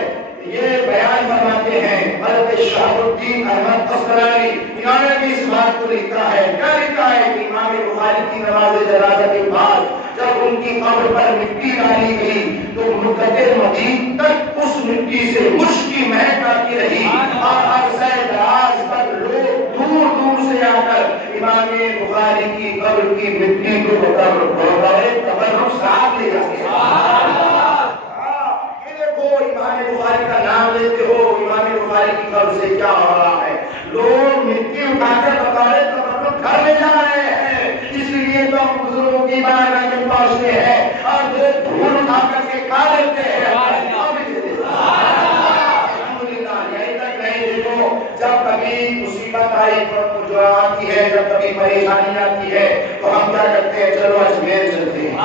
یہ بیان فرماتے ہیں، حضرت شہاب الدین احمد اسقلانی، انہوں نے بھی اس بات کو لکھا ہے۔ کیا لکھا ہے کہ امام بخاری کی نماز جنازہ کے بعد جب ان کی قبر پر مٹی ڈالی گئی تو مدت مدید تک اس مٹی سے مشک کی مہک آتی رہی، اور عرصہ دراز تک لوگ دور دور سے آ کر امام بخاری کی قبر کی مٹی کو تبرک ساتھ لے جاتے ہیں۔ امام بخاری کا نام لیتے ہو، امام بخاری کی قبر سے کیا ہو رہا ہے؟ لوگ مٹی اٹھا کر بطور تبرک گھر لے جا رہے ہیں، اس لیے تو ہم بزرگوں کی بارگاہ میں پہنچتے ہیں اور وہ دھول اٹھا کر کے کھا لیتے ہیں۔ جب کبھی مصیبت آئی جو آتی ہے، جب کبھی پریشانی آتی ہے تو ہم کیا کرتے ہیں؟ چلو اجمیر چلتے ہیں،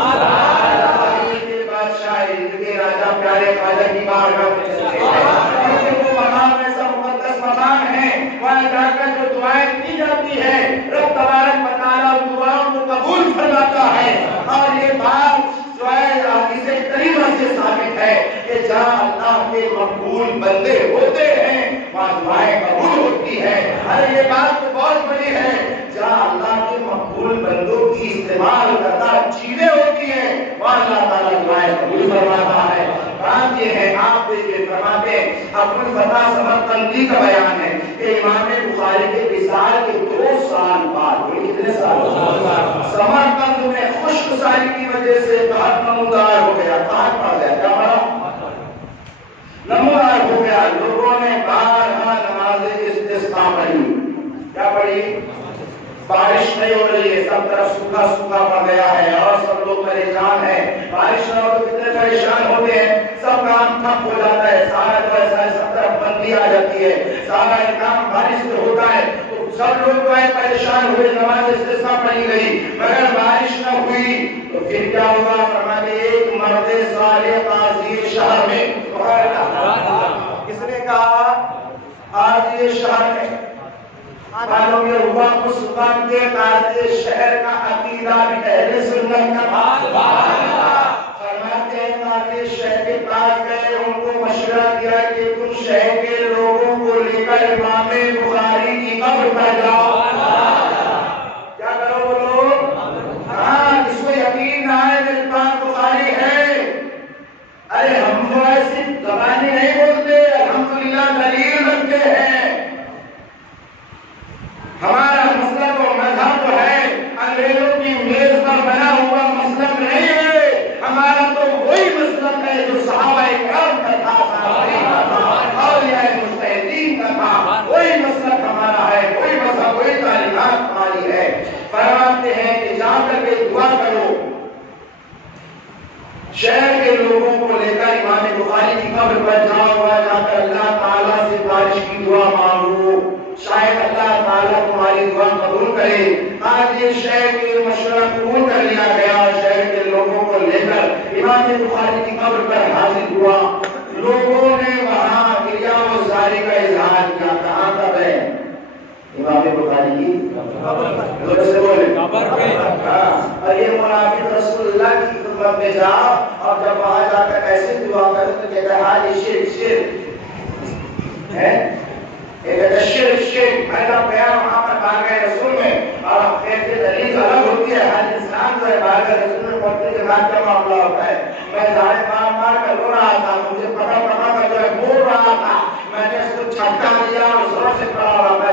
بادشاہ کے راجا پیارے خواجہ کی بارگاہ میں چلتے ہیں۔ وہ مقام ایسا مقدس مقام ہے، وہاں جا کر جو دعائیں کی جاتی ہے رب تبارک و تعالیٰ ان دعاؤں کو قبول فرماتا ہے۔ اور یہ بات جو ہے حدیث کریمہ سے ثابت ہے کہ جہاں اللہ کے مقبول بندے ہوتے ہیں وہاں دعائیں قبول ہوتی ہے۔ ارے یہ بات تو بہت بڑی ہے، جہاں اللہ کے مقبول بندوں کی استعمال کرتا چیزیں ہوتی ہیں وہاں اللہ تعالیٰ دعائیں قبول فرماتا ہے۔ بات یہ ہے، آپ دیکھیں فرماتے ہیں ابو الفتح سمرقندی کا بیان ہے کہ امام بخاری کے وصال کے 2 سال بعد، کتنے سال؟ سمرقند میں خشک سالی کی وجہ سے قحط نمودار ہو گیا، قحط پڑ گیا، کیا پڑا؟ نمودار ہو گیا. لوگوں نے بارہا نماز استسقا پڑھی. کیا پڑھی؟ بارش نہیں ہو رہی ہے، سب طرف سوکھا سوکھا پڑ گیا ہے اور سب لوگ پریشان ہیں. بارش نہ ہو تو کتنے پریشان ہوتے ہیں، سب کام ٹھپ ہو جاتا ہے، سارا جو ہے سب طرف بندی آ جاتی ہے، سارا کام بارش سے ہوتا ہے تو سب لوگ جو ہے پریشان ہوئے. نماز استسقا پڑھی گئی مگر بارش نہ ہوئی تو پھر کیا ہوا؟ فرماتے ایک مرد صالح قاضی شہر میں، کس نے کہا؟ قاضی شہر میں. معلوم یہ ہوا اس وقت کے قاضی شہر کا عقیدہ بھی اہل سنت کا تھا. فرماتے ہیں قاضی شہر کے پاس گئے، ان کو مشورہ دیا کہ تم شہر کے لوگوں کو لے کر امام بخاری کی قبر پر جاؤ. کیا کرو بولو؟ ہاں، جس کو یقین نہ ہے میرے پاس بخاری ہے، ارے ہم تو ایسی زبانی نہیں بولتے، الحمدللہ دلیل رکھتے ہیں. ہمارا مسلک و مذہب تو ہے انگریزوں کی میز پر بنا ہوا مسلک نہیں ہے. ہمارا تو وہی مسلک ہے جو صحابہ کرام کا تھا، صحابہ کا تھا، اولیاء مجتہدین کا تھا. وہی مسلک ہمارا ہے، وہی مذہب، وہی تعلیمات ہماری ہے. فرماتے ہیں کہ جا کر کے دعا کرو، شہر کے لوگوں کو لے کر امام بخاری کی قبر پر جاؤ، جا کر اللہ تعالیٰ سے بارش کی دعا مانگو، شاید اللہ تعالیٰ تمہاری دعا قبول کرے. آج یہ شہر کے مشورہ قبول کر لیا گیا، شہر کے لوگوں کو لے کر امام بخاری کی قبر پر حاضر ہوا. لوگوں نے وہاں گریہ و زاری کا اظہار کیا. کہاں کب ہے؟ امام بخاری کی قبر سے بولے. اور یہ منافق رسول اللہ کی خدمت میں جا اور جب وہاں جا کر ایسے دعا کرے تو کہتا ہے ہاں یہ شرک ہے. شرک پہلا بیان وہاں پر بارگاہ رسول میں، اور کیسے دلیل الگ ہوتی ہے. ہر انسان جو ہے بارگاہ رسول میں پڑھنے کے بعد کیا معاملہ ہوتا ہے. میں دائیں مار مار کر رو رہا تھا، مجھے پکڑ کر جو ہے بول رہا تھا، میں نے اس کو چھٹکا دیا اور زور سے پڑھا رہا تھا.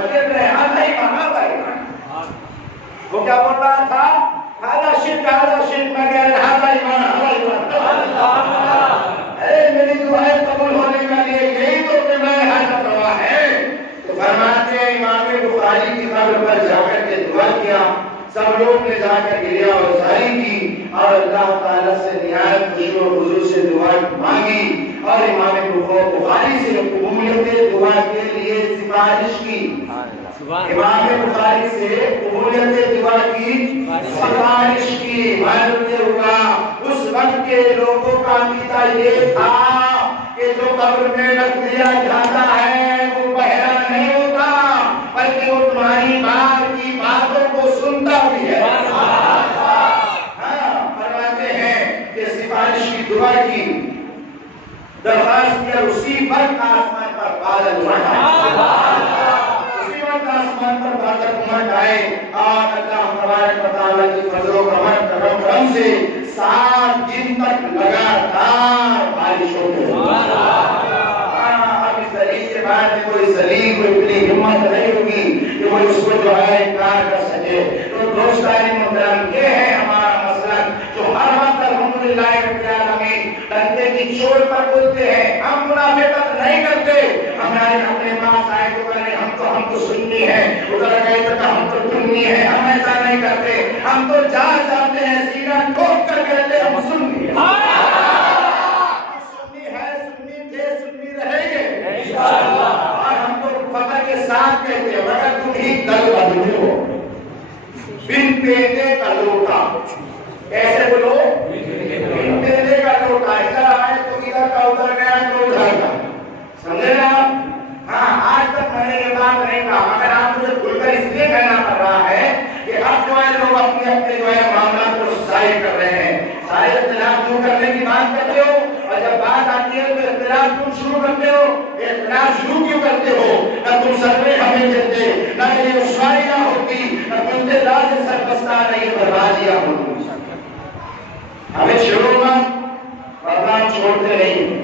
وہ کیا بول رہا تھا؟ ہاں شرک میں کہہ رہا تھا ایمان. ارے میری دعائیں قبول ہونے کا لیے یہی تو بنائے حاجت روا ہے. تو فرماتے ہیں امام بخاری کی قبر پر جا کر کے دعا کیا. سب لوگ نے جا کر گریہ و زاری کی اور اللہ تعالیٰ سے نہایت خشوع و خضوع سے دعا مانگی اور امام بخاری سے قبولیت دعا کے لیے سفارش کی. امام بخاری سے قبولیت دعا کی سفارش کی. معلوم یہ ہوا اس وقت کے لوگوں کا عقیدہ یہ تھا کہ جو قبر میں رکھ دیا جاتا ہے وہ بہرا نہیں ہوتا، بلکہ وہ تمہاری بات کی باتوں کو سنتا بھی ہے. ہاں، فرماتے ہیں کہ سفارش کی دعا کی، درخواست کیا. اسی وقت آسمان پر بادل آسمان پر بادل امٹ آئے اور اللہ تبارک و تعالیٰ کی فضل و کرم سے 7 دن تک لگاتار بارش ہو گئی. اب اس طریقے کے بعد میں کوئی ذلیل کوئی اتنی ہمت نہیں ہوگی کہ وہ اس کو جو ہے انکار کر سکے. تو دوستان محترم، یہ ہے ہمارا مسلک جو ہر وقت الحمدللہ رب العالمین ڈنڈے کی چوٹ پر بولتے ہیں. ہم منافقت نہیں کرتے. ہمارے اپنے پاس آئے تو کریں ہم تو سنی ہے، ادھر گئے تو ہم تو سنی ہے. ہم ایسا نہیں کرتے. ہم تو جان جاتے ہیں، سینہ ٹھوک کر کہتے ہم سنی ہے. سنی ہے، سنی تھے، سنی رہیں گے انشاءاللہ. اور ہم تو فخر کے ساتھ کہتے ہیں مگر تم ہی کل بدلو ہو بن پیدے کا لوٹا. ایسے بولو بن پیدے کا لوٹا. ادھر آئے تو ادھر کا، ادھر گیا تو ادھر کا. سمجھے نا آپ؟ ہاں، آج تک میں نے یہ بات نہیں کہا مگر آپ مجھے کھل کر اس لیے کہنا پڑ رہا ہے کہ اب جو ہے لوگ اپنے اپنے جو ہے معاملات کو ظاہر کر رہے ہیں. سارے اختلاف دور کرنے کی بات کرتے ہو اور جب بات آتی ہے تو اختلاف تم شروع کرتے ہو. اختلاف شروع کیوں کرتے ہو؟ نہ تم سروے ہمیں دیتے، نہ یہ رسوائیاں ہوتی، نہ تم سے راز سربستہ نہیں بربادیاں ہوتی. ہمیں چھوڑو مت ورنہ چھوڑتے نہیں.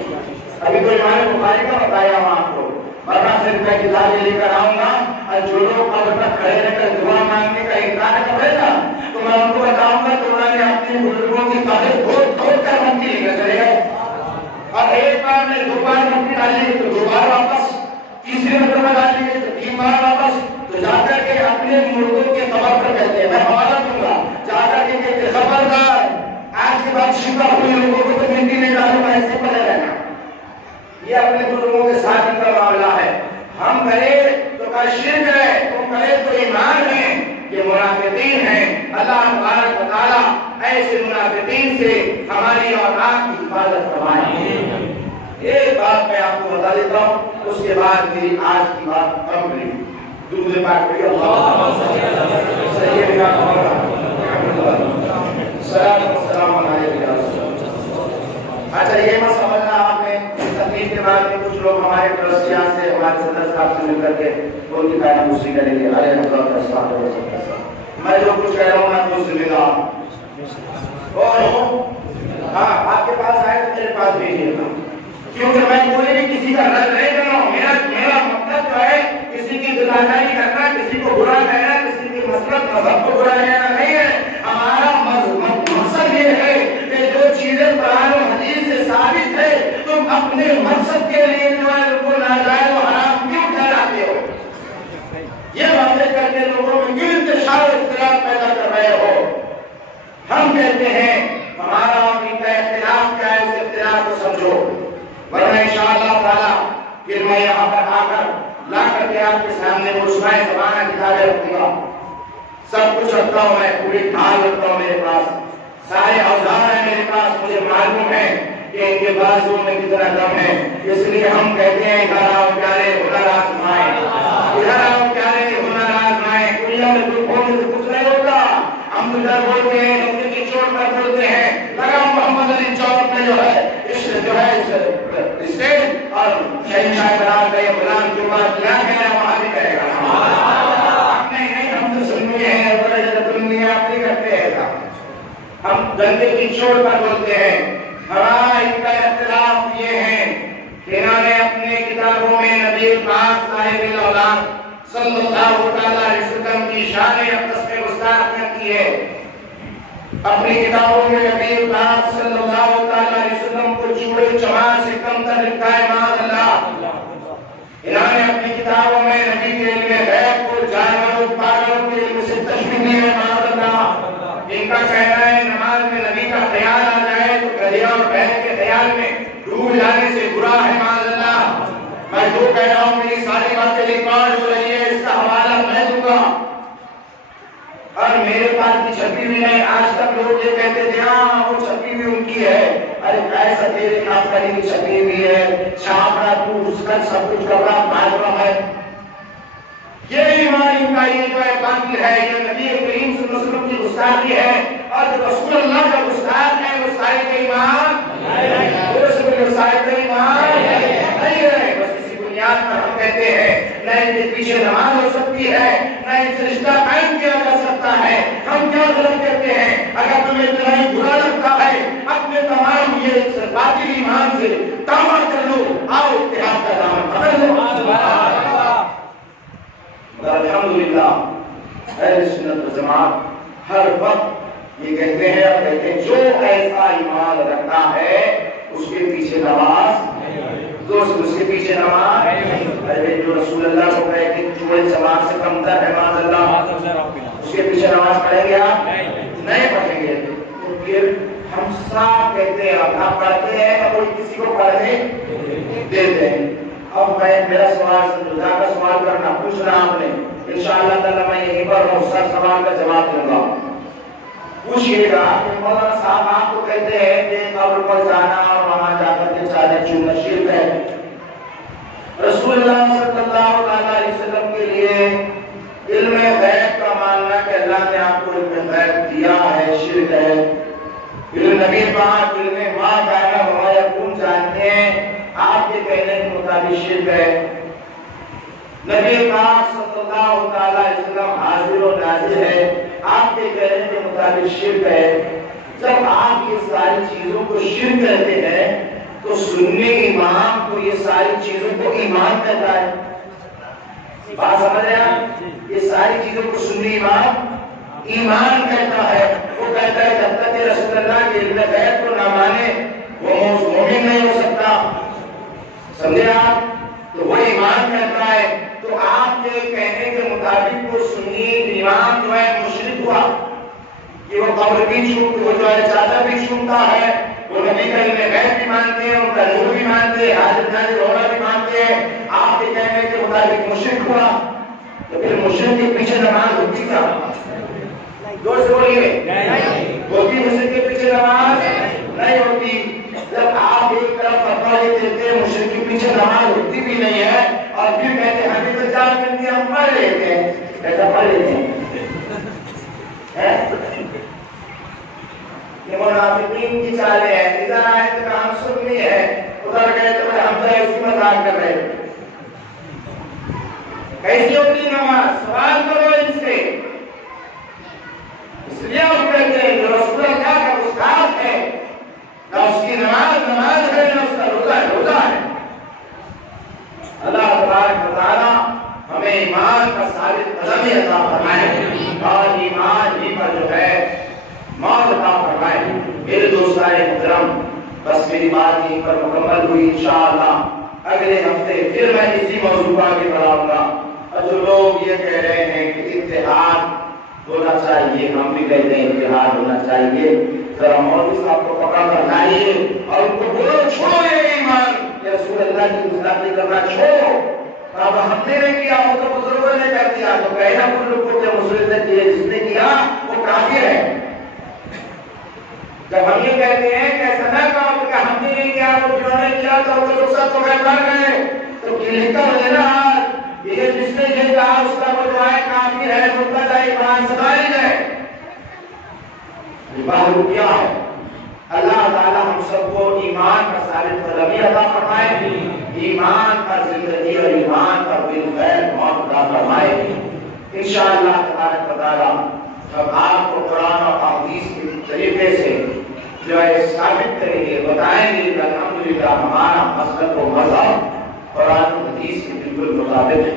ابھی تو امام بخاری کا بتایا ہوں آپ کو، ورنہ صرف میں کتابیں لے کر آؤں گا اور جو لوگ قبر تک کھڑے رہ کر دعا مانگنے کا انکار کرے گا تو میں ان کو بتاؤں گا کہ انہوں نے اپنے بزرگوں کی قبر کھود کھود کر مٹی لے کر چلے گئے، اور ایک بار میں دو بار مٹی ڈالیں گے تو دو بار واپس، تیسری مرتبہ ڈالیں گے تو 3 بار واپس، تو جا کر کے اپنے مردوں کے قبر پر کہتے ہیں میں حوالہ دوں گا، جا کر کے کہتے خبردار آج کے بعد شکا ہوئے لوگوں کو تو مٹی نہیں ڈالوں گا، ایسے پڑے رہنا۔ یہ اپنے بزرگوں کے ساتھ ان کا معاملہ ہے، ہم کرے تو کا شرک ہے، تم کرے تو ایمان ہے، یہ منافقین ہیں۔ اللہ تبارک و تعالی ایسے منافقین سے ہماری اور آپ کی حفاظت فرمائے۔ ایک بات میں آپ کو بتا دیتا ہوں، اس کے بعد میری آج کی بات کم ہوئی۔ درود پاک پڑھیے، اللہم صلی علی سیدنا محمد السلام علیکم یا رسول اللہ۔ اچھا یہ مت سمجھنا آپ نے تقریر کے بعد میں کچھ لوگ ہمارے ٹرسٹیان سے ہمارے صدر صاحب سے مل کر کے ان کی تعریف دوسری کریں گے، ارے میں جو کچھ کہہ رہا ہوں میں تو ذمہ دار اور ہوں۔ ہاں آپ کے پاس آئے تو میرے پاس بھیجیے گا، کیونکہ میں کوئی بھی کسی کا رد نہیں کر رہا ہوں۔ میرا مقصد جو ہے کسی کی دلداری کرنا، کسی کو برا کہنا، کسی کی مسلک مذہب کو برا کہنا نہیں ہے۔ ہمارا مقصد یہ ہے کہ جو چیزیں قرآن و حدیث سے ثابت ہے تم اپنے مقصد کے لیے جو ہے ان کو ناجائز و حرام کیوں ٹھہراتے ہو؟ یہ باتیں کر کے لوگوں میں کیوں انتشار و اختلاف پیدا کر رہے ہو؟ ہم کہتے ہیں ہمارا اور ان کا اختلاف کیا ہے، اس اختلاف کو سمجھو، ورنہ انشاءاللہ تعالی پھر میں یہاں پر آ کر لا کر کے آپ کے سامنے وہ شمائے زمانہ کتابیں رکھوں گا، سب کچھ رکھتا ہوں میں، پوری ڈھال رکھتا ہوں میرے پاس، سارے اوزار ہیں میرے پاس، مجھے معلوم ہے کہ ان کے بازو میں کتنا دم ہے، اس لیے ہم کہتے ہیں ادھر آؤ پیارے ہنر آزمائیں، ادھر آؤ پیارے ہنر آزمائیں۔ دنیا میں کوئی بولنے سے کچھ نہیں ہوتا، ہم ادھر بولتے ہیں نبی کی چوٹ پر بولتے ہیں، لگا محمد علی چوک میں جو ہے اسٹیج اور شہنشاہ برار کا یہ غلام جو بات کیا کہنا وہاں بھی کہے گا، نہیں ہم تو سننی ہے، دنیا اپنی کرتے ہیں، ہم دنگے کی چوٹ پر بولتے ہیں۔ ہمارا ان کا اختلاف یہ ہے کہ انہوں نے اپنے کتابوں میں نبی پاک صاحب الاولاد صلی اللہ علیہ وسلم کی شان اقدس میں گستاخیاں کی ہے، اپنی کتابوں میں نبی پاک صلی اللہ علیہ وسلم کو چوڑے چمار سے کم تر لکھا ہے، معاذ اللہ۔ انہوں نے اپنی کتابوں میں نبی کے علم غیب کو جانوروں پاگلوں کے علم سے تشبیہ دی ہے، معاذ اللہ۔ ان کا کہنا ہے نماز میں نبی کا خیال آ جائے تو گدھیا اور بہن کے خیال میں ڈوب جانے سے برا ہے، معاذ اللہ۔ میں جو کہہ رہا ہوں میری ساری باتیں ریکارڈ ہو رہی ہے، اس کا حوالہ میں دوں گا، اور میرے پاس کی چھپی ہوئی نہیں۔ آج تک لوگ یہ کہتے تھے ہاں وہ چھپی ہوئی ان کی ہے، ارے ایسا تیرے نام کری کی چھپی ہوئی ہے، چھاپڑا تو اس کا سب کچھ کر رہا معلوم ہے۔ یہ ایمان ان کا یہ جو ہے باطل ہے، یہ نبی کریم صلی اللہ علیہ وسلم کی گستاخی ہے، اور جو رسول اللہ کا گستاخ ہے وہ صاحب ایمان نہیں، وہ صاحب ایمان نہیں ہے۔ بس اسی بنیاد پر ہم کہتے ہیں نہ ان کے پیچھے نماز ہو سکتی ہے، نہ ان سے رشتہ قائم کیا جا سکتا ہے۔ ہم کیا غلط کرتے ہیں؟ اگر تمہیں اتنا ہی برا لگتا ہے اپنے تمام یہ باطل ایمان سے توبہ کر لو، آؤ اتحاد کا دامن پکڑ لو۔ الحمدللہ اہل سنت و جماعت ہر وقت یہ کہتے ہیں اور کہتے ہیں جو ایسا ایمان رکھتا ہے اس کے پیچھے نماز، دوست اس کے پیچھے نماز، ارے جو رسول اللہ کو کہے کہ چوڑے سماج سے کم تر ہے معاذ اللہ، اس کے پیچھے نماز پڑھیں گے آپ؟ نہیں پڑھیں گے۔ تو پھر ہم صاف کہتے ہیں اپنا پڑھتے ہیں اور کوئی کسی کو پڑھنے دیتے ہیں۔ اب میں میرا سوال سمجھا کا سوال کرنا پوچھنا آپ نے، انشاءاللہ تعالیٰ میں یہیں پر سر سوال کا جواب دوں گا۔ پوچھئے گا کہ مولانا صاحب آپ کو کہتے ہیں کہ قبر پر جانا اور وہاں جا کر کے چادر چومنا شرک ہے، رسول اللہ صلی اللہ علیہ وسلم کے لیے علم غیب کا ماننا کہ اللہ نے آپ کو علم غیب دیا ہے شرک ہے۔ علم نبی پاک علم ما کان وما یکون جانتے ہیں، آپ کے کہنے کے مطابق شرک ہے۔ نبی پاک صلی اللہ علیہ وسلم حاضر و ناظر ہے، آپ کے کہنے کے مطابق شرک ہے۔ جب آپ یہ ساری چیزوں کو شرک کہتے ہیں تو سنی امام کو یہ ساری چیزوں کو ایمان کہتا ہے. بات سمجھ رہے ہیں؟ یہ ساری چیزوں کو سنی امام ایمان کہتا ہے. وہ کہتا ہے جب تک رسول اللہ کے علم غیب کو نہ مانے وہ مومن نہیں ہو سکتا. سمجھے آپ؟ تو وہ ایمان کہتا ہے. تو آپ کے کہنے کے مطابق وہ سنی امام جو ہے مشرک ہوا کہ وہ قبر بھی چھوٹ، وہ جو ہے چادر بھی چھوٹتا ہے، وہ نبی کا علم غیب بھی مانتے ہیں، ان کا نور بھی مانتے ہیں، حاضر ناظر ہونا بھی مانتے ہیں. آپ کے کہنے کے مطابق مشرک ہوا. تو پھر مشرک کے پیچھے نماز ہوتی کیا؟ زور سے بولیے. ہوتی مشرک کے پیچھے نماز نہیں ہوتی. جب آپ ایک طرف فتویٰ یہ دیتے ہیں مشرک کے پیچھے نماز ہوتی بھی نہیں ہے اور پھر کہتے ہیں ہمیں تو جان کرتی ہم پڑھ لیتے ہیں، ایسا پڑھ لیتے ہیں. یہ منافقین کی چالیں ہیں. ادھر آئے تو کام سننی ہے، ادھر گئے تو ہم تو اس کی مذاق کر رہے ہیں. کیسی ہوتی نماز؟ سوال کرو ان سے. اس لیے ہم کہتے ہیں جو رسول اللہ کا استاد ہے نہ اس کی نماز نماز ہے نہ اس کا روزہ روزہ ہے. اللہ تبارک و تعالیٰ ہمیں ایمان کا ثابت قدمی عطا فرمائے اور ایمان ہی پر جو ہے موت عطا فرمائے. میرے دوستان محترم، بس میری بات یہیں پر مکمل ہوئی. انشاءاللہ اگلے ہفتے پھر میں اسی موضوع پر آگے بڑھاؤں گا. اور جو لوگ یہ کہہ رہے ہیں کہ اتحاد ہونا چاہیے، ہم بھی کہتے ہیں اتحاد ہونا چاہیے، ذرا مولوی صاحب کو پکڑ کر لائیے اور ان کو بولو چھوڑو یہ ایمان کہ رسول اللہ کی گستاخی کرنا چھوڑو. اب ہم نے نہیں کیا وہ تو بزرگوں نے کر دیا، تو کہنا ان لوگوں کو کہ مسلم نے کیا، جس نے کیا وہ کافر ہے. جب ہم یہ کہتے ہیں کہ ایسا نہ کہو کہ ہم نے نہیں کیا وہ جنہوں نے کیا تو وہ سب تو مر گئے، تو لکھا ہو دینا یہ جس نے یہ کہا اس کا وہ جو ہے کافر ہے، تو کا جائے ایمان سے خارج ہے. ایمان کیا ہے؟ اللہ تعالیٰ ہم سب کو ایمان کا ثابت قدمی عطا فرمائے، ایمان پر زندگی اور ایمان پر بالخیر موت عطا فرمائے. انشاءاللہ تبارک و تعالیٰ ہم آپ کو قرآن اور حدیث کے طریقے سے جو ہے ثابت کریں گے، بتائیں گے کہ الحمدللہ ہمارا مسلک و مذہب قرآن و حدیث کے بالکل مطابق ہے.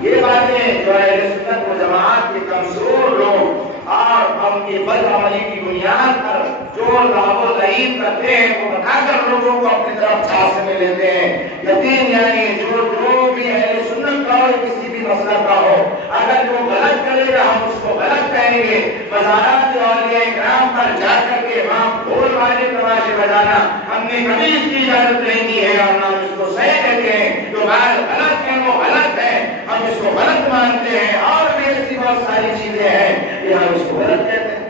یہ باتیں جو ہے سنت و جماعت کے کمزور لوگ اور ہم کی بد عملی کی بنیاد پر جو لعب و لعب کرتے ہیں وہ بتا کر لوگوں کو اپنی طرف چھاپ میں لیتے ہیں. یقین یعنی جو بھی اہل سنت کا ہو کسی بھی مسئلہ کا ہو، اگر جو غلط کرے گا ہم اس کو غلط کہیں گے. مزارات اولیاء کرام پر جا کر کے وہاں ڈھول والے تماشے بجانا ہم نے کبھی اس کی اجازت نہیں دی ہے اور نہ اس کو صحیح کہتے ہیں. جو بات غلط ہے وہ غلط ہے، ہم اس کو غلط مانتے ہیں. اور بھی ایسی بہت ساری چیزیں ہیں کہ ہم اس کو غلط کہتے ہیں.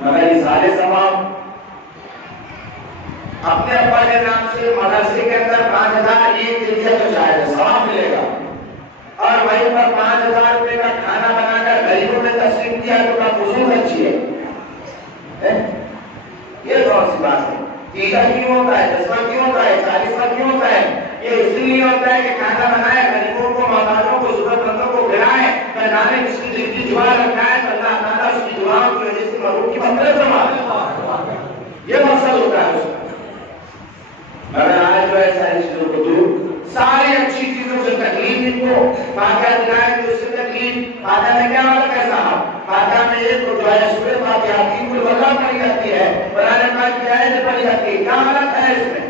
مگر یہ سارے سواب اپنے ابا کے نام سے مدرسے کے اندر 5000 ایک دے دیا تو شاید ثواب ملے گا، اور وہیں پر 5000 روپے کا کھانا بنا کر غریبوں میں تقسیم کیا تو کا فضول اچھی ہے. یہ کون سی بات ہے؟ تیجا کیوں ہوتا ہے؟ 10واں کیوں ہوتا ہے؟ 40واں کیوں ہوتا ہے؟ یہ اس لیے ہوتا ہے کہ کھانا بنائے، غریبوں کو، محتاجوں کو، ضرورت مندوں کو کھلائے، میدان جس کی زندگی دعا رکھائے تو اللہ تعالیٰ اس کی دعاؤں کی وجہ سے مغروب کی مغفرت فرمائے. یہ مقصد ہوتا ہے اس کا. مگر آج جو ہے ساری چیزوں کو دور، ساری اچھی چیزوں سے تکلیف ان کو فاتحہ دلائے تو اس سے تکلیف. فاتحہ میں کیا مطلب ہے صاحب؟ فاتحہ میں ایک جو ہے سورہ فاتحہ کی کل وضاحت پڑھی جاتی ہے، قرآن پاک کی آیتیں پڑھی جاتی ہے. کیا غلط ہے اس میں؟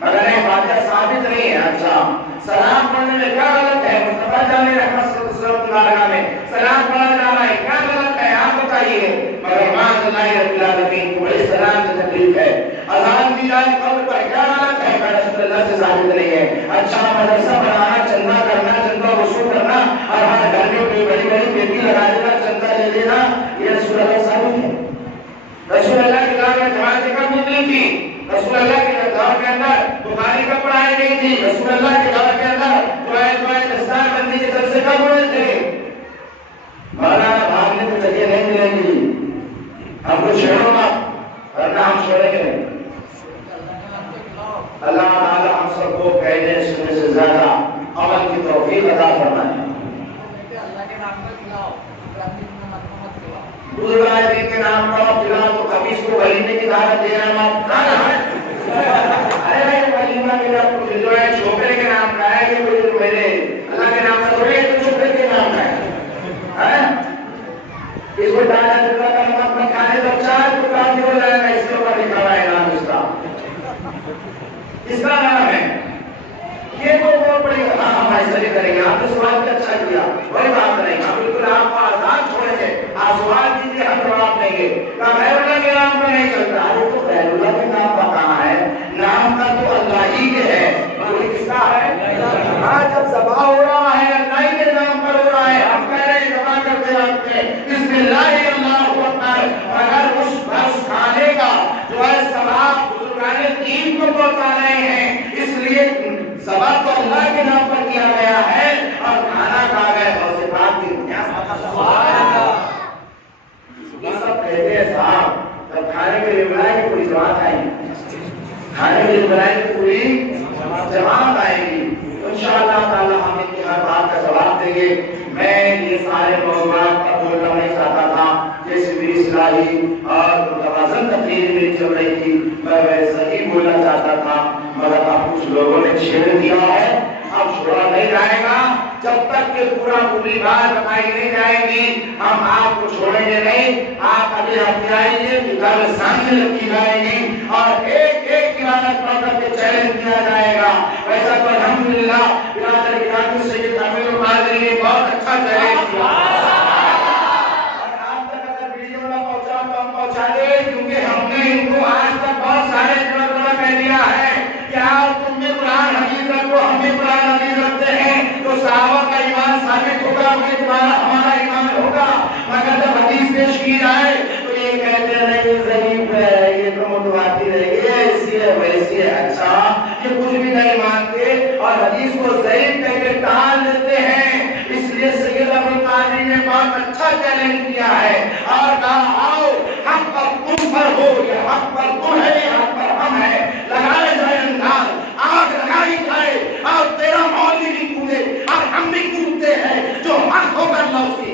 مگر یہ فاتحہ ثابت نہیں ہے. اچھا سلام پڑھنے میں کیا غلط ہے؟ مصطفیٰ جان رحمت صلی اللہ علیہ میں سلام پڑھا جا رہا ہے، کیا غلط ہے آپ بتائیے؟ مگر معاذ اللہ رب العالمین کو بڑے سلام سے تکلیف ہے. اذان دی جائے قبر پر کیا غلط ہے؟ رسول اللہ سے ثابت نہیں ہے. اچھا مدرسہ بنانا، چندہ کرنا، چندہ وصول کرنا اور ہر گھر میں کوئی بڑی بڑی بیٹی لگا دینا، چندہ لے لینا، یہ رسول اللہ ثابت ہے؟ رسول اللہ کی دعوت میں جماعتیں کب نہیں تھی؟ رسول اللہ کی دعوت کے اندر بخاری کب پڑھائی گئی تھی؟ رسول اللہ کی دعوت کے اندر جو دستار بندی کے طرف سے کب ہوئے تھے؟ مولانا بھاگنے کو جگہ نہیں ملے گی، ہم کو چھوڑو مت ورنہ ہم چھوڑیں گے نہیں. اللہ تعالی ہم سب کو کہنے سننے سے زیادہ عمل کی توفیق عطا فرمائے. بزرگ کے نام پر اب اس کو ولیمے کی دعوت دینا مت کھانا ہے. ارے بھائی ولیمہ میرا جو ہے چھوکرے کے نام کا ہے, یہ کوئی میرے اللہ کے نام کا تھوڑی ہے, تو چھوکرے کے نام کا ہے. اس کو ڈالا چلا کا نمک میں کھانے تو چار تو کام ہو جائے گا. اس کے اوپر لکھا ہوا ہے نام اس کا, اس کا نام ہے. یہ تو بہت بڑی ہاں ہم ایسا نہیں کریں گے. آپ نے سوال بھی اچھا کیا, وہی بات کریں گے بالکل. آپ کو آزاد چھوڑیں گے, آپ سوال کیجیے ہم جواب دیں گے. غیر اللہ کے نام پر نہیں چلتا. ارے تو غیر اللہ کے نام کا کہاں ہے, نام کا تو اللہ ہی کے ہے. یہ کس کا ہے؟ ہاں جب ذبح ہو رہا ہے اللہ ہی کے نام پر ہو رہا ہے. ہم کہہ رہے ہیں ذبح کرتے رہتے ہیں بسم اللہ اللہ اکبر. اگر اس کھانے کا جو ہے ثواب بزرگان دین کو پہنچا رہے ہیں, اس لیے ذبح تو اللہ کے نام پر کیا گیا ہے اور کھانا کھا گئے اور سے بات کی دنیا. یہ سب کہتے ہیں صاحب جب کھانے کے لیے بلائیں گے پوری جماعت آئے گی, کھانے کے لیے بلائیں گے پوری جماعت آئے گی. تو انشاءاللہ تعالی ہم ان کی ہر بات کا جواب دیں گے. میں یہ سارے موضوعات پر بولنا نہیں چاہتا تھا, جیسے میری اصلاحی اور متوازن تقریر میری چل رہی تھی میں ویسا ہی بولنا چاہتا تھا, مگر اب کچھ لوگوں نے چھیڑ دیا ہے. اب چھوڑا نہیں جائے گا جب تک کہ پوری بات بتائی نہیں جائے گی. ہم آپ کو چھوڑیں گے نہیں. آپ ابھی ہم آئیے کتابیں سامنے رکھی جائے گی اور ایک ایک قرآن پڑھ کر کے چیلنج کیا جائے گا. ویسا تو الحمدللہ برادر گرامی سید امیر القادری نے بہت اچھا چیلنج کیا. اور آپ تک اگر ویڈیو نہ پہنچا تو ہم پہنچا دیں, کیونکہ ہم نے ان کو آج تک بہت سارے جملہ کہہ دیا ہے کہ آپ تم بھی قرآن حدیث رکھو, ہم بھی قرآن حدیث رکھتے ہیں, تو صحابہ کا ایمان ثابت ہوگا, ہمارا ایمان ہوگا. مگر جب حدیث پیش کی جائے تو یہ کہتے ہیں نہیں ضعیف ہے, یہ تو متواتر ہے, یہ ایسی ہے ویسی ہے. اچھا یہ کچھ بھی نہیں مانتے اور حدیث کو ضعیف کہہ کے ٹال دیتے ہیں. اس لیے سید ابو قادری نے بہت اچھا چیلنج کیا ہے اور کہا آؤ حق پر تم پر ہو, یہ حق پر تم ہے, یہ حق پر ہم ہے. لگائے جائے انداز, آگ لگائی جائے اور تیرا مولوی بھی کودے اور ہم بھی کودتے ہیں. جو حق ہوگا اللہ اس کی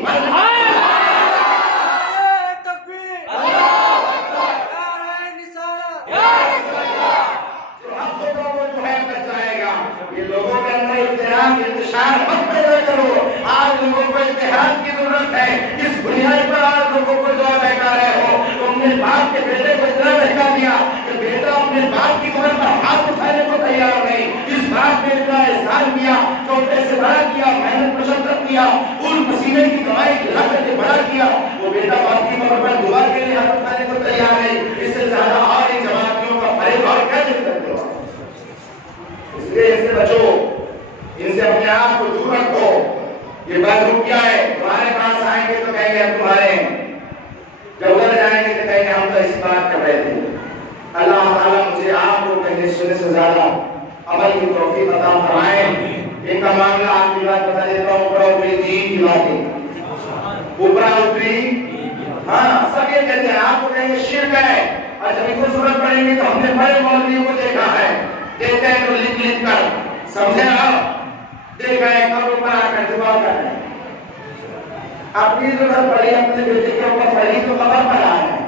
انتشار مت پیدا کرو. آج لوگوں کو اتحاد کی ضرورت ہے. اس بنیاد پر آج لوگوں کو جو بہکا رہے ہو, تم نے باپ کے بیٹے کو اتنا بہکا دیا کہ بیٹا اپنے باپ کی عمر پر ہاتھ اٹھانے کو تیار نہیں. اس باپ نے اتنا احسان کیا, چھوٹے سے بڑا کیا, محنت مشقت کیا, خون پسینے کی کمائی کھلا کر کے بڑا کیا, وہ بیٹا باپ کی عمر پر دعا کے لیے ہاتھ اٹھانے کو تیار نہیں. اس سے زیادہ اور ان جماعتوں کا فریب اور کیا دے سکتے ہو. اس لیے ان سے بچو, ان سے اپنے آپ کو دور رکھو. یہ بات کیا ہے, تمہارے پاس آئیں گے تو کہیں گے ہم تمہارے ہیں, جب ادھر جائیں گے تو کہیں گے ہم تو ایسی بات کر رہے تھے. اللہ تعالیٰ مجھے آپ کو کہنے سننے سے زیادہ عمل کی توفیق عطا فرمائے. ان کا معاملہ آپ کی بات بتا دیتا ہوں, اوپر اوپری دین کی باتیں, اوپر اوپری ہاں سب یہ کہتے ہیں. آپ کو کہیں گے شرک ہے, اور جب ان کو ضرورت پڑیں گے تو ہم نے بڑے مولویوں کو دیکھا ہے, دیکھتے ہیں تو لکھ لکھ کر سمجھے آپ, دیکھا ہے کب اوپر آ کر دعا کر رہے ہیں. اپنی ضرورت پڑی اپنے بیٹے کے اوپر پڑی تو خبر پڑا ہے.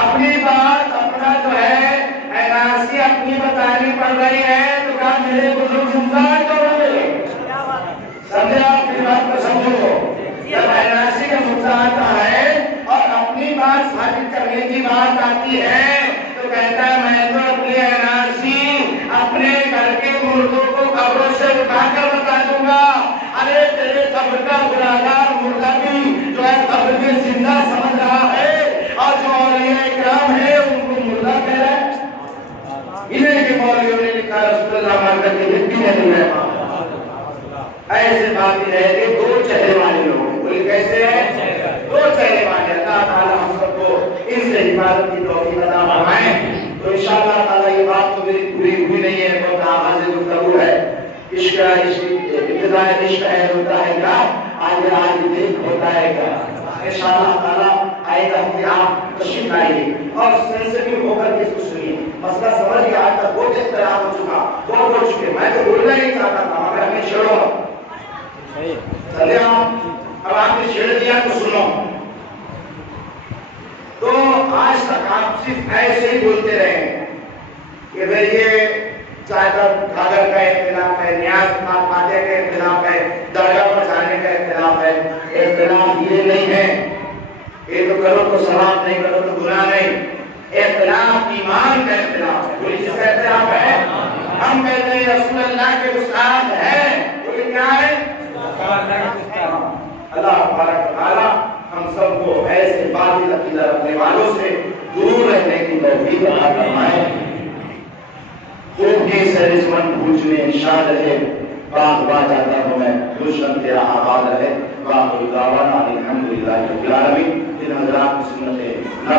اپنی بات اپنا جو ہے ایسی اپنی بتانی پڑ رہی ہے تو کہا میرے بزرگ زندہ کرو. سمجھے آپ میری بات کو سمجھو. جب ایسی کا مدعا آتا ہے اور اپنی بات ثابت کرنے کی بات آتی ہے تو کہتا ہے میں تو اپنی ایسی اپنے گھر کے مردوں کو قبروں سے اٹھا کر بتا دوں گا. ارے تیرے قبر کا گناہگار مردہ بھی جو ہے قبر میں زندہ سمجھ رہا ہے, اور جو اولیاء اکرام ہے ان کو مردہ کہہ رہا ہے. انہیں کے مولیوں نے لکھا رسول اللہ مان کر کے لکھ بھی نہیں رہا. ایسے باتیں رہے کہ دو چہرے والے لوگ, بولے کیسے ہیں, دو چہرے والے. اللہ تعالیٰ ہم سب کو ان سے حفاظت کی توفیق عطا فرمائے. تو انشاءاللہ تعالیٰ یہ بات تو میری پوری ہوئی نہیں ہے, بہت آغاز گفتگو ہے. عشق ابتدائے عشق ہے ہوتا ہے کیا, آج دیکھ ہوتا ہے کیا. انشاءاللہ تعالیٰ آئے گا ہم آپ تشریف لائیے اور سینسٹیو ہو کر کے اس کو سنیے. مسئلہ سمجھ گیا, آج تک بہت اختلاف ہو چکا, بہت ہو چکے, میں تو بولنا نہیں چاہتا تھا مگر ہمیں چھوڑو. چلے آپ, اب آپ نے چھیڑ دیا تو سنو. تو آپ صرف ایسے ہی بولتے رہیں کہ بھئی یہ چادر گھاگھر کا اختلاف ہے، نیاز فاتحہ کا اختلاف ہے، درگاہ پر جانے کا اختلاف ہے. اختلاف یہ نہیں ہے یہ تو کرو تو ثواب نہیں کرو تو گناہ نہیں. اختلاف ایمان کا اختلاف ہے. بولیے کس کا اختلاف ہے؟ ہم کہتے ہیں رسول اللہ کے گستاخ ہیں. بولیے کیا ہے؟ اللہ تعالیٰ ہم سب کو ایسے باطل عقیدہ رکھنے والوں سے دور رہنے کی توفیق عطا فرمائے. خوب کے سرزمن پوچھنے انشاء رہے باغ با جاتا ہوں میں روشن تیرا آباد رہے. باخر دعوانا الحمدللہ رب العالمین. ان حضرات کی سنت